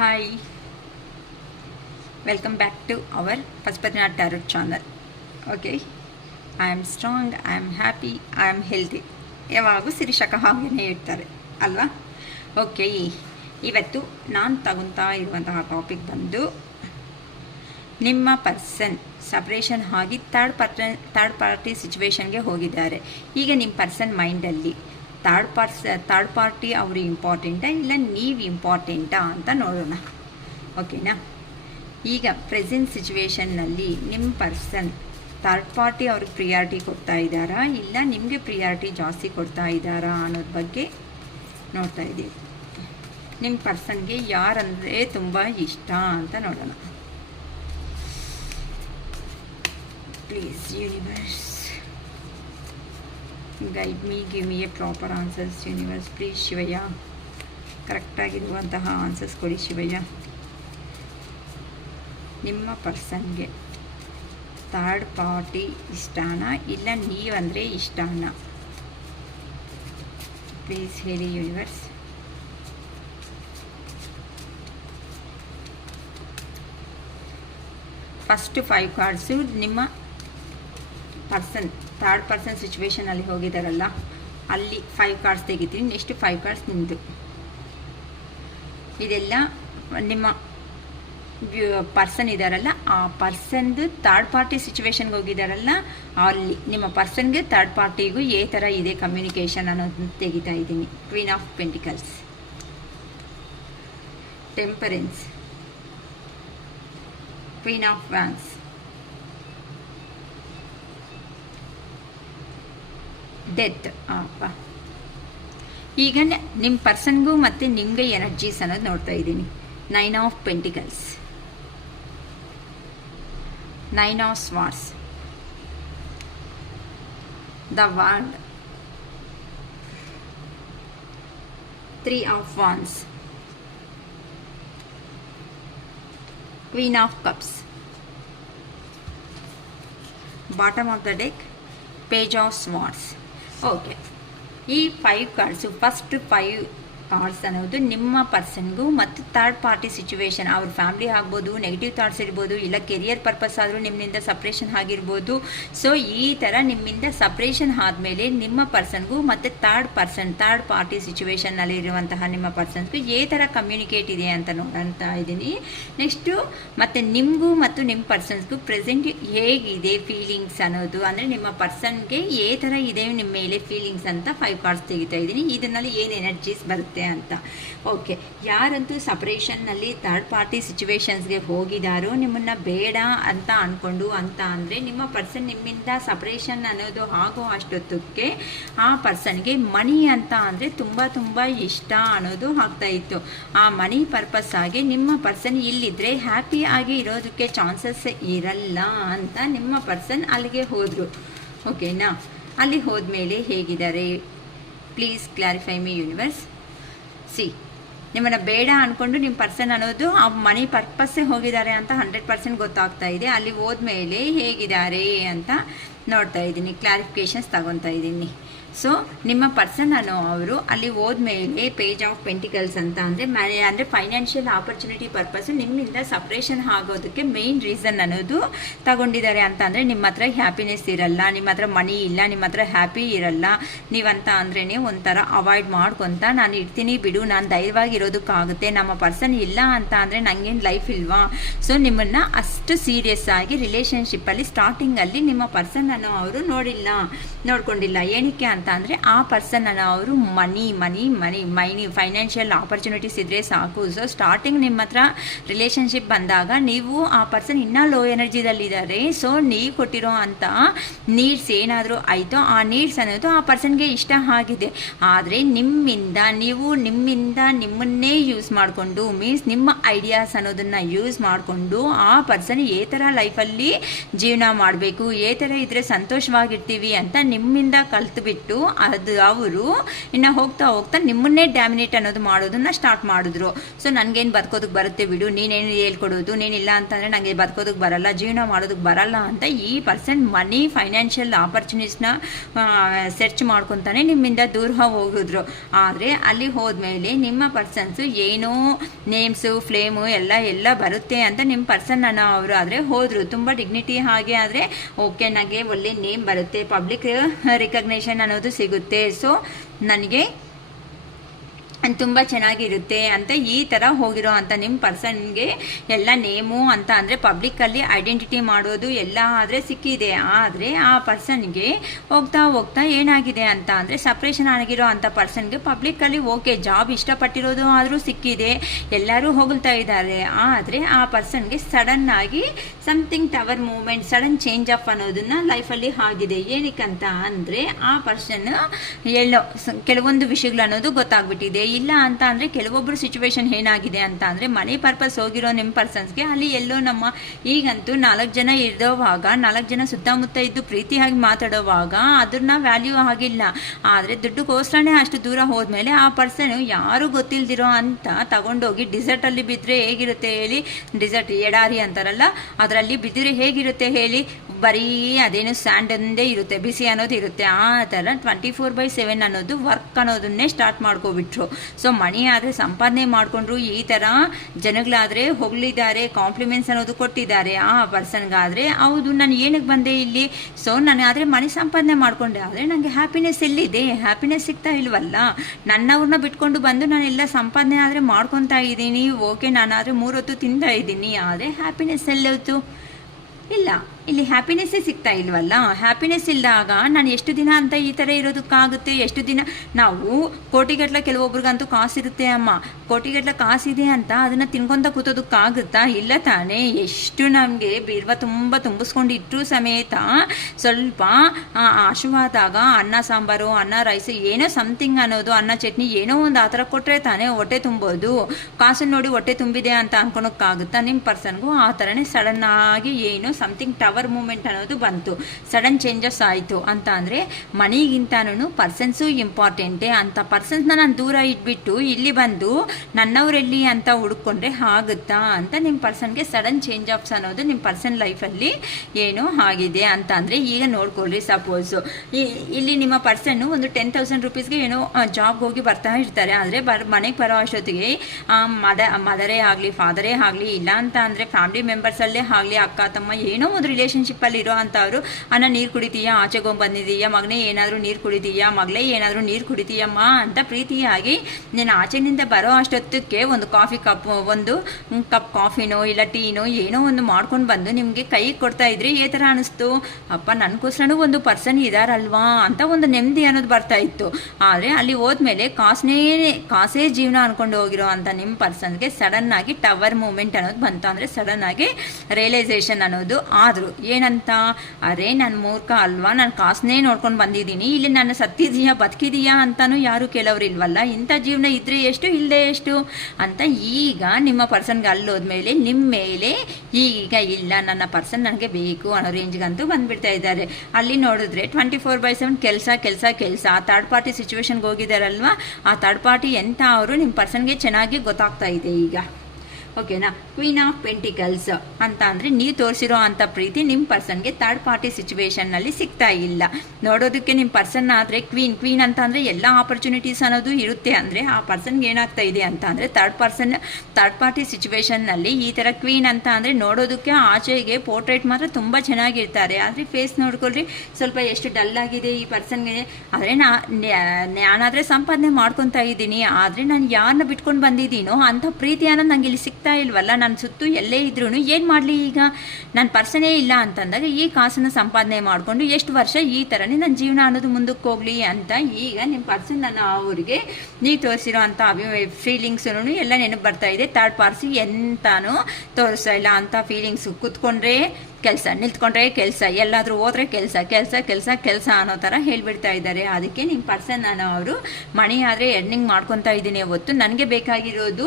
Hi, welcome back to our Pashupatinath Tarot channel. Okay, I am strong, I am happy, I am healthy. ಯಾವಾಗೂ ಶಿರೀಷಕ ಹಾಗೇನೆ ಇರ್ತಾರೆ ಅಲ್ವಾ? Okay, ಇವತ್ತು ನಾನು ತಗೊತಾ ಇರುವಂತಹ ಟಾಪಿಕ್ ಬಂದು ನಿಮ್ಮ ಪರ್ಸನ್ ಸಪ್ರೇಷನ್ ಆಗಿ ಥರ್ಡ್ ಪಾರ್ಟಿ ಸಿಚುವೇಶನ್ಗೆ ಹೋಗಿದ್ದಾರೆ. ಈಗ ನಿಮ್ಮ ಪರ್ಸನ್ ಮೈಂಡಲ್ಲಿ ಥರ್ಡ್ ಪಾರ್ಟಿ ಅವರು ಇಂಪಾರ್ಟೆಂಟಾ ಇಲ್ಲ ನೀವು ಇಂಪಾರ್ಟೆಂಟಾ ಅಂತ ನೋಡೋಣ. ಓಕೆನಾ? ಈಗ ಪ್ರೆಸೆಂಟ್ ಸಿಚುವೇಶನ್ನಲ್ಲಿ ನಿಮ್ಮ ಪರ್ಸನ್ ಥರ್ಡ್ ಪಾರ್ಟಿ ಅವ್ರಿಗೆ ಪ್ರಿಯಾರಿಟಿ ಕೊಡ್ತಾ ಇದ್ದಾರಾ ಇಲ್ಲ ನಿಮಗೆ ಪ್ರಿಯಾರಿಟಿ ಜಾಸ್ತಿ ಕೊಡ್ತಾ ಇದ್ದಾರಾ ಅನ್ನೋದ್ರ ಬಗ್ಗೆ ನೋಡ್ತಾ ಇದ್ದೀವಿ. ನಿಮ್ಮ ಪರ್ಸನ್ಗೆ ಯಾರಂದರೆ ತುಂಬ ಇಷ್ಟ ಅಂತ ನೋಡೋಣ. Please universe guide me, give me a proper answers universe please. Shivayya, ಕರೆಕ್ಟಾಗಿರುವಂತಹ ಆನ್ಸರ್ಸ್ ಕೊಡಿ ಶಿವಯ್ಯ. ನಿಮ್ಮ ಪರ್ಸನ್ಗೆ ಥರ್ಡ್ ಪಾರ್ಟಿ ಇಷ್ಟನಾ ಇಲ್ಲ ನೀವಂದರೆ ಇಷ್ಟನಾ? ಪ್ಲೀಸ್ ಹೇಳಿ ಯೂನಿವರ್ಸ್. ಫಸ್ಟ್ 5 ಕಾರ್ಡ್ಸು ನಿಮ್ಮ ಥರ್ಡ್ ಪರ್ಸನ್ ಸಿಚುವೇಶನಲ್ಲಿ ಹೋಗಿದ್ದಾರಲ್ಲ ಅಲ್ಲಿ 5 ಕಾರ್ಡ್ಸ್ ತೆಗಿತೀನಿ. ನೆಕ್ಸ್ಟ್ 5 ಕಾರ್ಡ್ಸ್ ನಿಮ್ಮದು. ಇದೆಲ್ಲ ನಿಮ್ಮ ಪರ್ಸನ್ ಇದ್ದಾರಲ್ಲ ಆ ಪರ್ಸನ್ದು ಥರ್ಡ್ ಪಾರ್ಟಿ ಸಿಚುವೇಶನ್ಗೆ ಹೋಗಿದ್ದಾರಲ್ಲ ಅಲ್ಲಿ ನಿಮ್ಮ ಪರ್ಸನ್ಗೆ ಥರ್ಡ್ ಪಾರ್ಟಿಗೂ ಈ ಥರ ಇದೆ ಕಮ್ಯುನಿಕೇಷನ್ ಅನ್ನೋದನ್ನ ತೆಗಿತಾ ಇದ್ದೀನಿ. Queen of pentacles, temperance, queen of wands, death. ಅಪ್ಪ, ಈಗ ನಿಮ್ಮ ಪರ್ಸನ್ಗೂ ಮತ್ತು ನಿಮಗೆ ಎನರ್ಜೀಸ್ ಅನ್ನೋದು ನೋಡ್ತಾ ಇದ್ದೀನಿ. 9 of pentacles, 9 of swords, the world, 3 of wands, queen of cups, bottom of the deck, page of swords. Okay, ಈ 5 ಕಾರ್ಡ್ಸು ಫಸ್ಟ್ 5 ಕಾರ್ಡ್ಸ್ ಅನ್ನೋದು ನಿಮ್ಮ ಪರ್ಸನ್ಗೂ ಮತ್ತು ಥರ್ಡ್ ಪಾರ್ಟಿ ಸಿಚುವೇಶನ್, ಅವ್ರ ಫ್ಯಾಮಿಲಿ ಆಗ್ಬೋದು, ನೆಗೆಟಿವ್ ಥಾಟ್ಸ್ ಇರ್ಬೋದು, ಇಲ್ಲ ಕೆರಿಯರ್ ಪರ್ಪಸ್ ಆದರೂ ನಿಮ್ಮಿಂದ ಸಪ್ರೇಷನ್ ಆಗಿರ್ಬೋದು. ಸೊ ಈ ಥರ ನಿಮ್ಮಿಂದ ಸಪ್ರೇಷನ್ ಆದಮೇಲೆ ನಿಮ್ಮ ಪರ್ಸನ್ಗೂ ಮತ್ತು ಥರ್ಡ್ ಪಾರ್ಟಿ ಸಿಚುವೇಶನ್ನಲ್ಲಿ ಇರುವಂತಹ ನಿಮ್ಮ ಪರ್ಸನ್ಸ್ಗೂ ಈ ಥರ ಕಮ್ಯುನಿಕೇಟ್ ಇದೆ ಅಂತ ನೋಡ್ತಾ ಇದ್ದೀನಿ. ನೆಕ್ಸ್ಟು ಮತ್ತು ನಿಮಗೂ ಮತ್ತು ನಿಮ್ಮ ಪರ್ಸನ್ಸ್ಗೂ ಪ್ರೆಸೆಂಟ್ ಹೇಗಿದೆ ಫೀಲಿಂಗ್ಸ್ ಅನ್ನೋದು, ಅಂದರೆ ನಿಮ್ಮ ಪರ್ಸನ್ಗೆ ಈ ಥರ ಇದೆ ನಿಮ್ಮ ಮೇಲೆ ಫೀಲಿಂಗ್ಸ್ ಅಂತ 5 ಕಾರ್ಡ್ಸ್ ತೆಗಿತಾ ಇದ್ದೀನಿ. ಇದರಲ್ಲಿ ಏನು ಎನರ್ಜೀಸ್ ಬರುತ್ತೆ ಅಂತ. ಓಕೆ, ಯಾರಂತೂ ಸಪ್ರೇಷನ್ನಲ್ಲಿ ಥರ್ಡ್ ಪಾರ್ಟಿ ಸಿಚುವೇಶನ್ಸ್ಗೆ ಹೋಗಿದಾರೋ ನಿಮ್ಮನ್ನು ಬೇಡ ಅಂತ ಅಂದ್ಕೊಂಡು ಅಂತ ಅಂದರೆ ನಿಮ್ಮ ಪರ್ಸನ್ ನಿಮ್ಮಿಂದ ಸಪ್ರೇಷನ್ ಅನ್ನೋದು ಆಗೋ ಅಷ್ಟೊತ್ತಕ್ಕೆ ಆ ಪರ್ಸನ್ಗೆ ಮನಿ ಅಂತ ಅಂದರೆ ತುಂಬ ಇಷ್ಟ ಅನ್ನೋದು ಆಗ್ತಾ ಇತ್ತು. ಆ ಮನಿ ಪರ್ಪಸ್ ಆಗಿ ನಿಮ್ಮ ಪರ್ಸನ್ ಇಲ್ಲಿದ್ದರೆ ಹ್ಯಾಪಿ ಆಗಿ ಇರೋದಕ್ಕೆ ಚಾನ್ಸಸ್ ಇರಲ್ಲ ಅಂತ ನಿಮ್ಮ ಪರ್ಸನ್ ಅಲ್ಲಿಗೆ ಹೋದರು. ಓಕೆನಾ? ಅಲ್ಲಿ ಹೋದ್ಮೇಲೆ ಹೇಗಿದ್ದಾರೆ ಪ್ಲೀಸ್ ಕ್ಲಾರಿಫೈ ಮಿ ಯೂನಿವರ್ಸ್. ನಿಮ್ಮನ್ನು ಬೇಡ ಅಂದ್ಕೊಂಡು ನಿಮ್ಮ ಪರ್ಸನ್ ಅನ್ನೋದು ಆ ಮನಿ ಪರ್ಪಸ್ಸೇ ಹೋಗಿದ್ದಾರೆ ಅಂತ 100% ಗೊತ್ತಾಗ್ತಾ ಇದೆ. ಅಲ್ಲಿ ಹೋದ್ಮೇಲೆ ಹೇಗಿದ್ದಾರೆ ಅಂತ ನೋಡ್ತಾ ಇದ್ದೀನಿ, ಕ್ಲಾರಿಫಿಕೇಷನ್ಸ್ ತಗೊತಾ ಇದ್ದೀನಿ. ಸೊ ನಿಮ್ಮ ಪರ್ಸನ್ ಅನ್ನೋ ಅವರು ಅಲ್ಲಿ ಹೋದ್ಮೇಲೆ ಪೇಜ್ ಆಫ್ ಪೆಂಟಿಕಲ್ಸ್ ಅಂತ ಅಂದರೆ ಫೈನಾನ್ಷಿಯಲ್ ಆಪರ್ಚುನಿಟಿ ಪರ್ಪಸ್ಸು ನಿಮ್ಮಿಂದ ಸಪ್ರೇಷನ್ ಆಗೋದಕ್ಕೆ ಮೇಯ್ನ್ ರೀಸನ್ ಅನ್ನೋದು ತಗೊಂಡಿದ್ದಾರೆ ಅಂತ ಅಂದರೆ ನಿಮ್ಮ ಹತ್ರ ಹ್ಯಾಪಿನೆಸ್ ಇರಲ್ಲ, ನಿಮ್ಮ ಹತ್ರ ಮನಿ ಇಲ್ಲ, ನಿಮ್ಮ ಹತ್ರ ಹ್ಯಾಪಿ ಇರಲ್ಲ. ನೀವಂತ ಅಂದ್ರೇ ಒಂಥರ ಅವಾಯ್ಡ್ ಮಾಡ್ಕೊತ ನಾನು ಇರ್ತೀನಿ ಬಿಡು, ನಾನು ಧೈರ್ಯವಾಗಿರೋದಕ್ಕಾಗುತ್ತೆ, ನಮ್ಮ ಪರ್ಸನ್ ಇಲ್ಲ ಅಂತ ಅಂದರೆ ನನಗೇನು ಲೈಫ್ ಇಲ್ವಾ? ಸೊ ನಿಮ್ಮನ್ನು ಅಷ್ಟು ಸೀರಿಯಸ್ ಆಗಿ ರಿಲೇಷನ್ಶಿಪ್ಪಲ್ಲಿ ಸ್ಟಾರ್ಟಿಂಗಲ್ಲಿ ನಿಮ್ಮ ಪರ್ಸನ್ ಅನ್ನೋ ಅವರು ನೋಡ್ಕೊಂಡಿಲ್ಲ. ಏನಕ್ಕೆ ಅಂತ ಅಂದರೆ ಆ ಪರ್ಸನ್ ಅನ್ನೋ ಅವರು ಮನಿ ಫೈನಾನ್ಷಿಯಲ್ ಆಪರ್ಚುನಿಟೀಸ್ ಇದ್ದರೆ ಸಾಕು. ಸೊ ಸ್ಟಾರ್ಟಿಂಗ್ ನಿಮ್ಮ ಹತ್ರ ರಿಲೇಷನ್ಶಿಪ್ ಬಂದಾಗ ನೀವು ಆ ಪರ್ಸನ್ ಇನ್ನೂ ಲೋ ಎನರ್ಜಿದಲ್ಲಿದ್ದಾರೆ. ಸೊ ನೀವು ಕೊಟ್ಟಿರೋ ಅಂಥ ನೀಡ್ಸ್ ಏನಾದರೂ ಆಯಿತೋ ಆ ನೀಡ್ಸ್ ಅನ್ನೋದು ಆ ಪರ್ಸನ್ಗೆ ಇಷ್ಟ ಆಗಿದೆ. ಆದರೆ ನಿಮ್ಮನ್ನೇ ಯೂಸ್ ಮಾಡಿಕೊಂಡು ಮೀನ್ಸ್ ನಿಮ್ಮ ಐಡಿಯಾಸ್ ಅನ್ನೋದನ್ನು ಯೂಸ್ ಮಾಡಿಕೊಂಡು ಆ ಪರ್ಸನ್ ಈ ಥರ ಲೈಫಲ್ಲಿ ಜೀವನ ಮಾಡಬೇಕು, ಈ ಥರ ಇದ್ದರೆ ಸಂತೋಷವಾಗಿರ್ತೀವಿ ಅಂತ ನಿಮ್ಮಿಂದ ಕಲ್ತ್ಬಿಟ್ಟು ಬಿಟ್ಟು ಅದು ಅವರು ಇನ್ನು ಹೋಗ್ತಾ ಹೋಗ್ತಾ ನಿಮ್ಮನ್ನೇ ಡ್ಯಾಮಿನೇಟ್ ಅನ್ನೋದು ಮಾಡೋದನ್ನ ಸ್ಟಾರ್ಟ್ ಮಾಡಿದ್ರು. ಸೊ ನನಗೇನು ಬದುಕೋದಕ್ಕೆ ಬರುತ್ತೆ ಬಿಡು, ನೀನೇನು ಹೇಳ್ಕೊಡೋದು, ನೀನಿಲ್ಲ ಅಂತಂದರೆ ನನಗೆ ಬದುಕೋದಕ್ಕೆ ಬರಲ್ಲ, ಜೀವನ ಮಾಡೋದಕ್ಕೆ ಬರಲ್ಲ ಅಂತ ಈ ಪರ್ಸನ್ ಮನಿ ಫೈನಾನ್ಷಿಯಲ್ ಆಪರ್ಚುನಿಟೀಸ್ನ ಸರ್ಚ್ ಮಾಡ್ಕೊತಾನೆ ನಿಮ್ಮಿಂದ ದೂರ ಹೋಗಿದ್ರು. ಆದರೆ ಅಲ್ಲಿ ಹೋದ್ಮೇಲೆ ನಿಮ್ಮ ಪರ್ಸನ್ಸು ಏನೋ ನೇಮ್ಸು ಫ್ಲೇಮು ಎಲ್ಲ ಬರುತ್ತೆ ಅಂತ ನಿಮ್ಮ ಪರ್ಸನ್ ಅವರು ಆದರೆ ಹೋದರು. ತುಂಬ ಡಿಗ್ನಿಟಿ ಹಾಗೆ ಆದರೆ ಓಕೆ ನನಗೆ ಒಳ್ಳೆ ನೇಮ್ ಬರುತ್ತೆ, ಪಬ್ಲಿಕ್ ರಿಕಗ್ನೇಷನ್ ಅನ್ನೋದು ಸಿಗುತ್ತೆ, ಸೊ ನನಗೆ ತುಂಬ ಚೆನ್ನಾಗಿರುತ್ತೆ ಅಂತ ಈ ಥರ ಹೋಗಿರೋ ಅಂತ ನಿಮ್ಮ ಪರ್ಸನ್ಗೆ ಎಲ್ಲ ನೇಮು ಅಂತ ಅಂದರೆ ಪಬ್ಲಿಕ್ಕಲ್ಲಿ ಐಡೆಂಟಿಟಿ ಮಾಡೋದು ಎಲ್ಲ ಆದರೆ ಸಿಕ್ಕಿದೆ. ಆದರೆ ಆ ಪರ್ಸನ್ಗೆ ಹೋಗ್ತಾ ಹೋಗ್ತಾ ಏನಾಗಿದೆ ಅಂತ ಅಂದರೆ ಸಪ್ರೇಷನ್ ಆಗಿರೋ ಅಂಥ ಪರ್ಸನ್ಗೆ ಪಬ್ಲಿಕ್ಕಲ್ಲಿ ಓಕೆ ಜಾಬ್ ಇಷ್ಟಪಟ್ಟಿರೋದು ಆದರೂ ಸಿಕ್ಕಿದೆ, ಎಲ್ಲರೂ ಹೋಗ್ತಾ ಇದ್ದಾರೆ. ಆದರೆ ಆ ಪರ್ಸನ್ಗೆ ಸಡನ್ನಾಗಿ something tower moment, sudden change of ಅನ್ನೋದನ್ನು ಲೈಫಲ್ಲಿ ಆಗಿದೆ. ಏನಕ್ಕಂತ ಅಂದರೆ ಆ ಪರ್ಸನ್ ಎಲ್ಲೋ ಕೆಲವೊಂದು ವಿಷಯಗಳು ಅನ್ನೋದು ಗೊತ್ತಾಗ್ಬಿಟ್ಟಿದೆ. ಇಲ್ಲ ಅಂತ ಅಂದರೆ ಕೆಲವೊಬ್ಬರು ಸಿಚುವೇಶನ್ ಏನಾಗಿದೆ ಅಂತ ಅಂದರೆ ಮನಿ ಪರ್ಪಸ್ ಹೋಗಿರೋ ನಿಮ್ಮ ಪರ್ಸನ್ಸ್ಗೆ ಅಲ್ಲಿ ಎಲ್ಲೋ ನಮ್ಮ ಈಗಂತೂ 4 ಜನ ಇರೋವಾಗ 4 ಜನ ಸುತ್ತಮುತ್ತ ಇದ್ದು ಪ್ರೀತಿಯಾಗಿ ಮಾತಾಡೋವಾಗ ಅದನ್ನ ವ್ಯಾಲ್ಯೂ ಆಗಿಲ್ಲ. ಆದರೆ ದುಡ್ಡುಗೋಸ್ಕರನೇ ಅಷ್ಟು ದೂರ ಹೋದ್ಮೇಲೆ ಆ ಪರ್ಸನ್ ಯಾರು ಗೊತ್ತಿಲ್ದಿರೋ ಅಂತ ತಗೊಂಡೋಗಿ ಡಿಸರ್ಟಲ್ಲಿ ಬಿದ್ದರೆ ಹೇಗಿರುತ್ತೆ ಹೇಳಿ, ಡಿಸರ್ಟ್ ಎಡಾರಿ ಅಂತಾರಲ್ಲ ಅದರಲ್ಲಿ ಬಿದ್ದರೆ ಹೇಗಿರುತ್ತೆ ಹೇಳಿ, ಬರೀ ಅದೇನು ಸ್ಯಾಂಡ್ ಒಂದೇ ಇರುತ್ತೆ, ಬಿಸಿ ಅನ್ನೋದು ಇರುತ್ತೆ. ಆ ಥರ 24/7 ಅನ್ನೋದು ವರ್ಕ್ ಅನ್ನೋದನ್ನೇ ಸ್ಟಾರ್ಟ್ ಮಾಡ್ಕೊಬಿಟ್ರು. ಸೊ ಮನಿ ಆದರೆ ಸಂಪಾದನೆ ಮಾಡಿಕೊಂಡ್ರು, ಈ ಥರ ಜನಗಳಾದರೆ ಹೊಗಳಿದ್ದಾರೆ, ಕಾಂಪ್ಲಿಮೆಂಟ್ಸ್ ಅನ್ನೋದು ಕೊಟ್ಟಿದ್ದಾರೆ. ಆ ಪರ್ಸನ್ಗಾದರೆ ಹೌದು ನಾನು ಏನಕ್ಕೆ ಬಂದೆ ಇಲ್ಲಿ, ಸೊ ನಾನು ಆದರೆ ಮನಿ ಸಂಪಾದನೆ ಮಾಡಿಕೊಂಡೆ, ಆದರೆ ನನಗೆ ಹ್ಯಾಪಿನೆಸ್ ಎಲ್ಲಿದೆ, ಹ್ಯಾಪಿನೆಸ್ ಸಿಗ್ತಾ ಇಲ್ವಲ್ಲ. ನನ್ನವ್ರನ್ನ ಬಿಟ್ಕೊಂಡು ಬಂದು ನಾನೆಲ್ಲ ಸಂಪಾದನೆ ಆದರೆ ಮಾಡ್ಕೊತಾ ಇದ್ದೀನಿ, ಓಕೆ ನಾನಾದರೆ 3 ಹೊತ್ತು ತಿಂತಾ ಇದ್ದೀನಿ, ಆದರೆ ಹ್ಯಾಪಿನೆಸ್ ಎಲ್ಲೋಯ್ತು? ಇಲ್ಲ, ಇಲ್ಲಿ ಹ್ಯಾಪಿನೆಸ್ಸೇ ಸಿಗ್ತಾ ಇಲ್ವಲ್ಲ. ಹ್ಯಾಪಿನೆಸ್ ಇಲ್ದಾಗ ನಾನು ಎಷ್ಟು ದಿನ ಅಂತ ಈ ಥರ ಇರೋದಕ್ಕಾಗುತ್ತೆ? ಎಷ್ಟು ದಿನ ನಾವು ಕೋಟಿಗಟ್ಟಲೆ, ಕೆಲವೊಬ್ರಿಗಂತೂ ಕಾಸಿರುತ್ತೆ ಅಮ್ಮ, ಕೋಟಿಗಟ್ಟಲೆ ಕಾಸಿದೆ ಅಂತ ಅದನ್ನು ತಿನ್ಕೊತ ಕೂತೋದಕ್ಕಾಗುತ್ತಾ? ಇಲ್ಲ ತಾನೇ. ಎಷ್ಟು ನಮಗೆ ಬೀರ್ವ ತುಂಬ ತುಂಬಿಸ್ಕೊಂಡು ಇಟ್ಟರು ಸಮೇತ ಸ್ವಲ್ಪ ಹಸುವಾದಾಗ ಅನ್ನ ಸಾಂಬಾರು, ಅನ್ನ ರೈಸ್, ಏನೋ ಸಮಥಿಂಗ್ ಅನ್ನೋದು, ಅನ್ನ ಚಟ್ನಿ ಏನೋ ಒಂದು ಆ ಥರ ಕೊಟ್ಟರೆ ತಾನೇ ಹೊಟ್ಟೆ ತುಂಬೋದು. ಕಾಸನ್ನು ನೋಡಿ ಹೊಟ್ಟೆ ತುಂಬಿದೆ ಅಂತ ಅನ್ಕೊಳಕ್ಕಾಗುತ್ತಾ? ನಿಮ್ಮ ಪರ್ಸನ್ಗೂ ಆ ಥರನೇ ಸಡನ್ನಾಗಿ ಏನೋ ಸಮಥಿಂಗ್ ಟವರ್ ಮೂಮೆಂಟ್ ಅನ್ನೋದು ಬಂತು, ಸಡನ್ ಚೇಂಜಸ್ ಆಯಿತು. ಅಂತ ಅಂದರೆ ಮನಿಗಿಂತನೂ ಪರ್ಸನ್ಸು ಇಂಪಾರ್ಟೆಂಟೇ. ಅಂತ ಪರ್ಸನ್ಸ್ನ ನಾನು ದೂರ ಇಟ್ಬಿಟ್ಟು ಇಲ್ಲಿ ಬಂದು ನನ್ನವರೆಲ್ಲಿ ಅಂತ ಹುಡ್ಕೊಂಡ್ರೆ ಆಗುತ್ತಾ ಅಂತ ನಿಮ್ಮ ಪರ್ಸನ್ಗೆ ಸಡನ್ ಚೇಂಜ್ ಆಫ್ಸ್ ಅನ್ನೋದು ನಿಮ್ಮ ಪರ್ಸನ್ ಲೈಫಲ್ಲಿ ಏನೋ ಆಗಿದೆ ಅಂತ ಅಂದರೆ ಈಗ ನೋಡ್ಕೊಳ್ರಿ. ಸಪೋಸು ಇಲ್ಲಿ ನಿಮ್ಮ ಪರ್ಸನ್ನು ಒಂದು 10,000 ರೂಪೀಸ್ಗೆ ಏನೋ ಜಾಬ್ಗೆ ಹೋಗಿ ಬರ್ತಾ ಇರ್ತಾರೆ, ಆದರೆ ಮನೆಗೆ ಬರೋ ಅಷ್ಟೊತ್ತಿಗೆ ಮದರೇ ಆಗಲಿ ಫಾದರೇ ಆಗಲಿ, ಇಲ್ಲ ಅಂತ ಅಂದರೆ ಫ್ಯಾಮಿಲಿ ಮೆಂಬರ್ಸಲ್ಲೇ ಆಗಲಿ, ಅಕ್ಕ ತಮ್ಮ ಏನೋ ಒಂದು ರಿಲೇಷನ್ಶಿಪ್ಪಲ್ಲಿ ಇರೋ ಅಂಥವ್ರು ಅನ್ನ ನೀರು ಕುಡಿತೀಯಾ, ಆಚೆಗೆ ಬಂದಿದ್ದೀಯಾ, ಮಗನೇ ಏನಾದರೂ ನೀರು ಕುಡಿತೀಯಾ, ಮಗಳೇ ಏನಾದರೂ ನೀರು ಕುಡಿತೀಯಮ್ಮ ಅಂತ ಪ್ರೀತಿಯಾಗಿ ನೀನು ಆಚೆನಿಂದ ಬರೋ ಅಷ್ಟೊತ್ತಕ್ಕೆ ಒಂದು ಕಪ್ ಕಾಫಿನೋ ಇಲ್ಲ ಟೀನೋ ಏನೋ ಒಂದು ಮಾಡ್ಕೊಂಡು ಬಂದು ನಿಮಗೆ ಕೈ ಕೊಡ್ತಾ ಇದ್ರೆ ಈ ಥರ ಅನಿಸ್ತು, ಅಪ್ಪ ನನಗೋಸ್ಕರನೂ ಒಂದು ಪರ್ಸನ್ ಇದಾರಲ್ವಾ ಅಂತ ಒಂದು ನೆಮ್ಮದಿ ಅನ್ನೋದು ಬರ್ತಾ ಇತ್ತು. ಆದರೆ ಅಲ್ಲಿ ಹೋದ್ಮೇಲೆ ಕಾಸೇ ಜೀವನ ಅನ್ಕೊಂಡು ಹೋಗಿರೋ ಅಂತ ನಿಮ್ಮ ಪರ್ಸನ್ಗೆ ಸಡನ್ನಾಗಿ ಟವರ್ ಮೂಮೆಂಟ್ ಅನ್ನೋದು ಬಂತು. ಅಂದರೆ ಸಡನ್ನಾಗಿ ರಿಯಲೈಸೇಷನ್ ಅನ್ನೋದು ಆದರು. ಏನಂತ, ಅರೆ ನಾನು ಮೂರ್ಖ ಅಲ್ವಾ, ನಾನು ಕಾಸನ್ನೇ ನೋಡ್ಕೊಂಡು ಬಂದಿದ್ದೀನಿ, ಇಲ್ಲಿ ನಾನು ಸತ್ತಿದೀಯಾ ಬದುಕಿದೀಯಾ ಅಂತಾನು ಯಾರು ಕೇಳೋರಿಲ್ವಲ್ಲ, ಇಂಥ ಜೀವನ ಇದ್ರೆ ಎಷ್ಟು ಇಲ್ಲದೆ ಎಷ್ಟು ಅಂತ ಈಗ ನಿಮ್ಮ ಪರ್ಸನ್ಗೆ ಅಲ್ಲೋದ್ಮೇಲೆ ನಿಮ್ಮ ಮೇಲೆ ಈಗ ಇಲ್ಲ ನನ್ನ ಪರ್ಸನ್ ನನಗೆ ಬೇಕು ಅನ್ನೋ ರೇಂಜ್ಗಂತೂ ಬಂದುಬಿಡ್ತಾ ಇದ್ದಾರೆ. ಅಲ್ಲಿ ನೋಡಿದ್ರೆ 24/7 ಕೆಲಸ ಥರ್ಡ್ ಪಾರ್ಟಿ ಸಿಚುವೇಶನ್ಗೆ ಹೋಗಿದ್ದಾರಲ್ವ, ಆ ಥರ್ಡ್ ಪಾರ್ಟಿ ಎಂತ ಅವರು ನಿಮ್ಮ ಪರ್ಸನ್ಗೆ ಚೆನ್ನಾಗಿ ಗೊತ್ತಾಗ್ತಾ ಇದೆ ಈಗ. ಓಕೆನಾ. ಕ್ವೀನ್ ಆಫ್ ಪೆಂಟಿಕಲ್ಸ್ ಅಂತ ಅಂದರೆ ನೀವು ತೋರಿಸಿರೋ ಅಂಥ ಪ್ರೀತಿ ನಿಮ್ಮ ಪರ್ಸನ್ಗೆ ಥರ್ಡ್ ಪಾರ್ಟಿ ಸಿಚುವೇಶನ್ನಲ್ಲಿ ಸಿಗ್ತಾ ಇಲ್ಲ. ನೋಡೋದಕ್ಕೆ ನಿಮ್ಮ ಪರ್ಸನ್ ಆದರೆ ಕ್ವೀನ್ ಅಂತ ಅಂದರೆ ಎಲ್ಲ ಆಪರ್ಚುನಿಟೀಸ್ ಅನ್ನೋದು ಇರುತ್ತೆ. ಅಂದರೆ ಆ ಪರ್ಸನ್ಗೆ ಏನಾಗ್ತಾ ಇದೆ ಅಂತ ಅಂದರೆ ಥರ್ಡ್ ಪಾರ್ಟಿ ಸಿಚುವೇಶನ್ನಲ್ಲಿ ಈ ಥರ ಕ್ವೀನ್ ಅಂತ ಅಂದರೆ ನೋಡೋದಕ್ಕೆ ಆಚೆಗೆ ಪೋರ್ಟ್ರೇಟ್ ಮಾತ್ರ ತುಂಬ ಚೆನ್ನಾಗಿರ್ತಾರೆ, ಆದರೆ ಫೇಸ್ ನೋಡ್ಕೊಳ್ರಿ ಸ್ವಲ್ಪ ಎಷ್ಟು ಡಲ್ ಆಗಿದೆ ಈ ಪರ್ಸನ್ಗೆ. ಆದರೆ ನಾನಾದರೆ ಸಂಪಾದನೆ ಮಾಡ್ಕೊತಾ ಇದ್ದೀನಿ, ಆದರೆ ನಾನು ಯಾರನ್ನ ಬಿಟ್ಕೊಂಡು ಬಂದಿದ್ದೀನೋ ಅಂಥ ಪ್ರೀತಿ ಅನ್ನೋದು ನಂಗೆ ಇಲ್ಲಿ ಸಿಗ್ತಾ ಇಲ್ವಲ್ಲ. ನನ್ನ ಸುತ್ತು ಎಲ್ಲೇ ಇದ್ರೂ ಏನು ಮಾಡಲಿ, ಈಗ ನನ್ನ ಪರ್ಸನೇ ಇಲ್ಲ ಅಂತಂದಾಗ ಈ ಕಾಸನ್ನು ಸಂಪಾದನೆ ಮಾಡಿಕೊಂಡು ಎಷ್ಟು ವರ್ಷ ಈ ಥರನೇ ನನ್ನ ಜೀವನ ಅನ್ನೋದು ಮುಂದಕ್ಕೆ ಹೋಗಲಿ ಅಂತ ಈಗ ನಿಮ್ಮ ಪರ್ಸನ್ ನನ್ನ ಅವ್ರಿಗೆ ನೀವು ತೋರಿಸಿರೋ ಅಂಥ ಫೀಲಿಂಗ್ಸೂ ಎಲ್ಲ ನೆನಪು ಬರ್ತಾ ಇದೆ. ಥರ್ಡ್ ಪಾರ್ಟಿ ಎಂತಾನು ತೋರಿಸ್ತಾ ಇಲ್ಲ ಅಂತ ಫೀಲಿಂಗ್ಸು ಕೂತ್ಕೊಂಡ್ರೆ ಕೆಲಸ, ನಿಂತ್ಕೊಂಡ್ರೆ ಕೆಲಸ, ಎಲ್ಲಾದರೂ ಹೋದ್ರೆ ಕೆಲಸ ಕೆಲಸ ಕೆಲಸ ಕೆಲಸ ಅನ್ನೋ ಥರ ಹೇಳಿಬಿಡ್ತಾ ಇದ್ದಾರೆ. ಅದಕ್ಕೆ ನಿಮ್ಮ ಪರ್ಸನ್ ನಾನು ಅವರು ಮಣಿ ಆದರೆ ಎರ್ನಿಂಗ್ ಮಾಡ್ಕೊತಾ ಇದ್ದೀನಿ ಹೊತ್ತು ನನಗೆ ಬೇಕಾಗಿರೋದು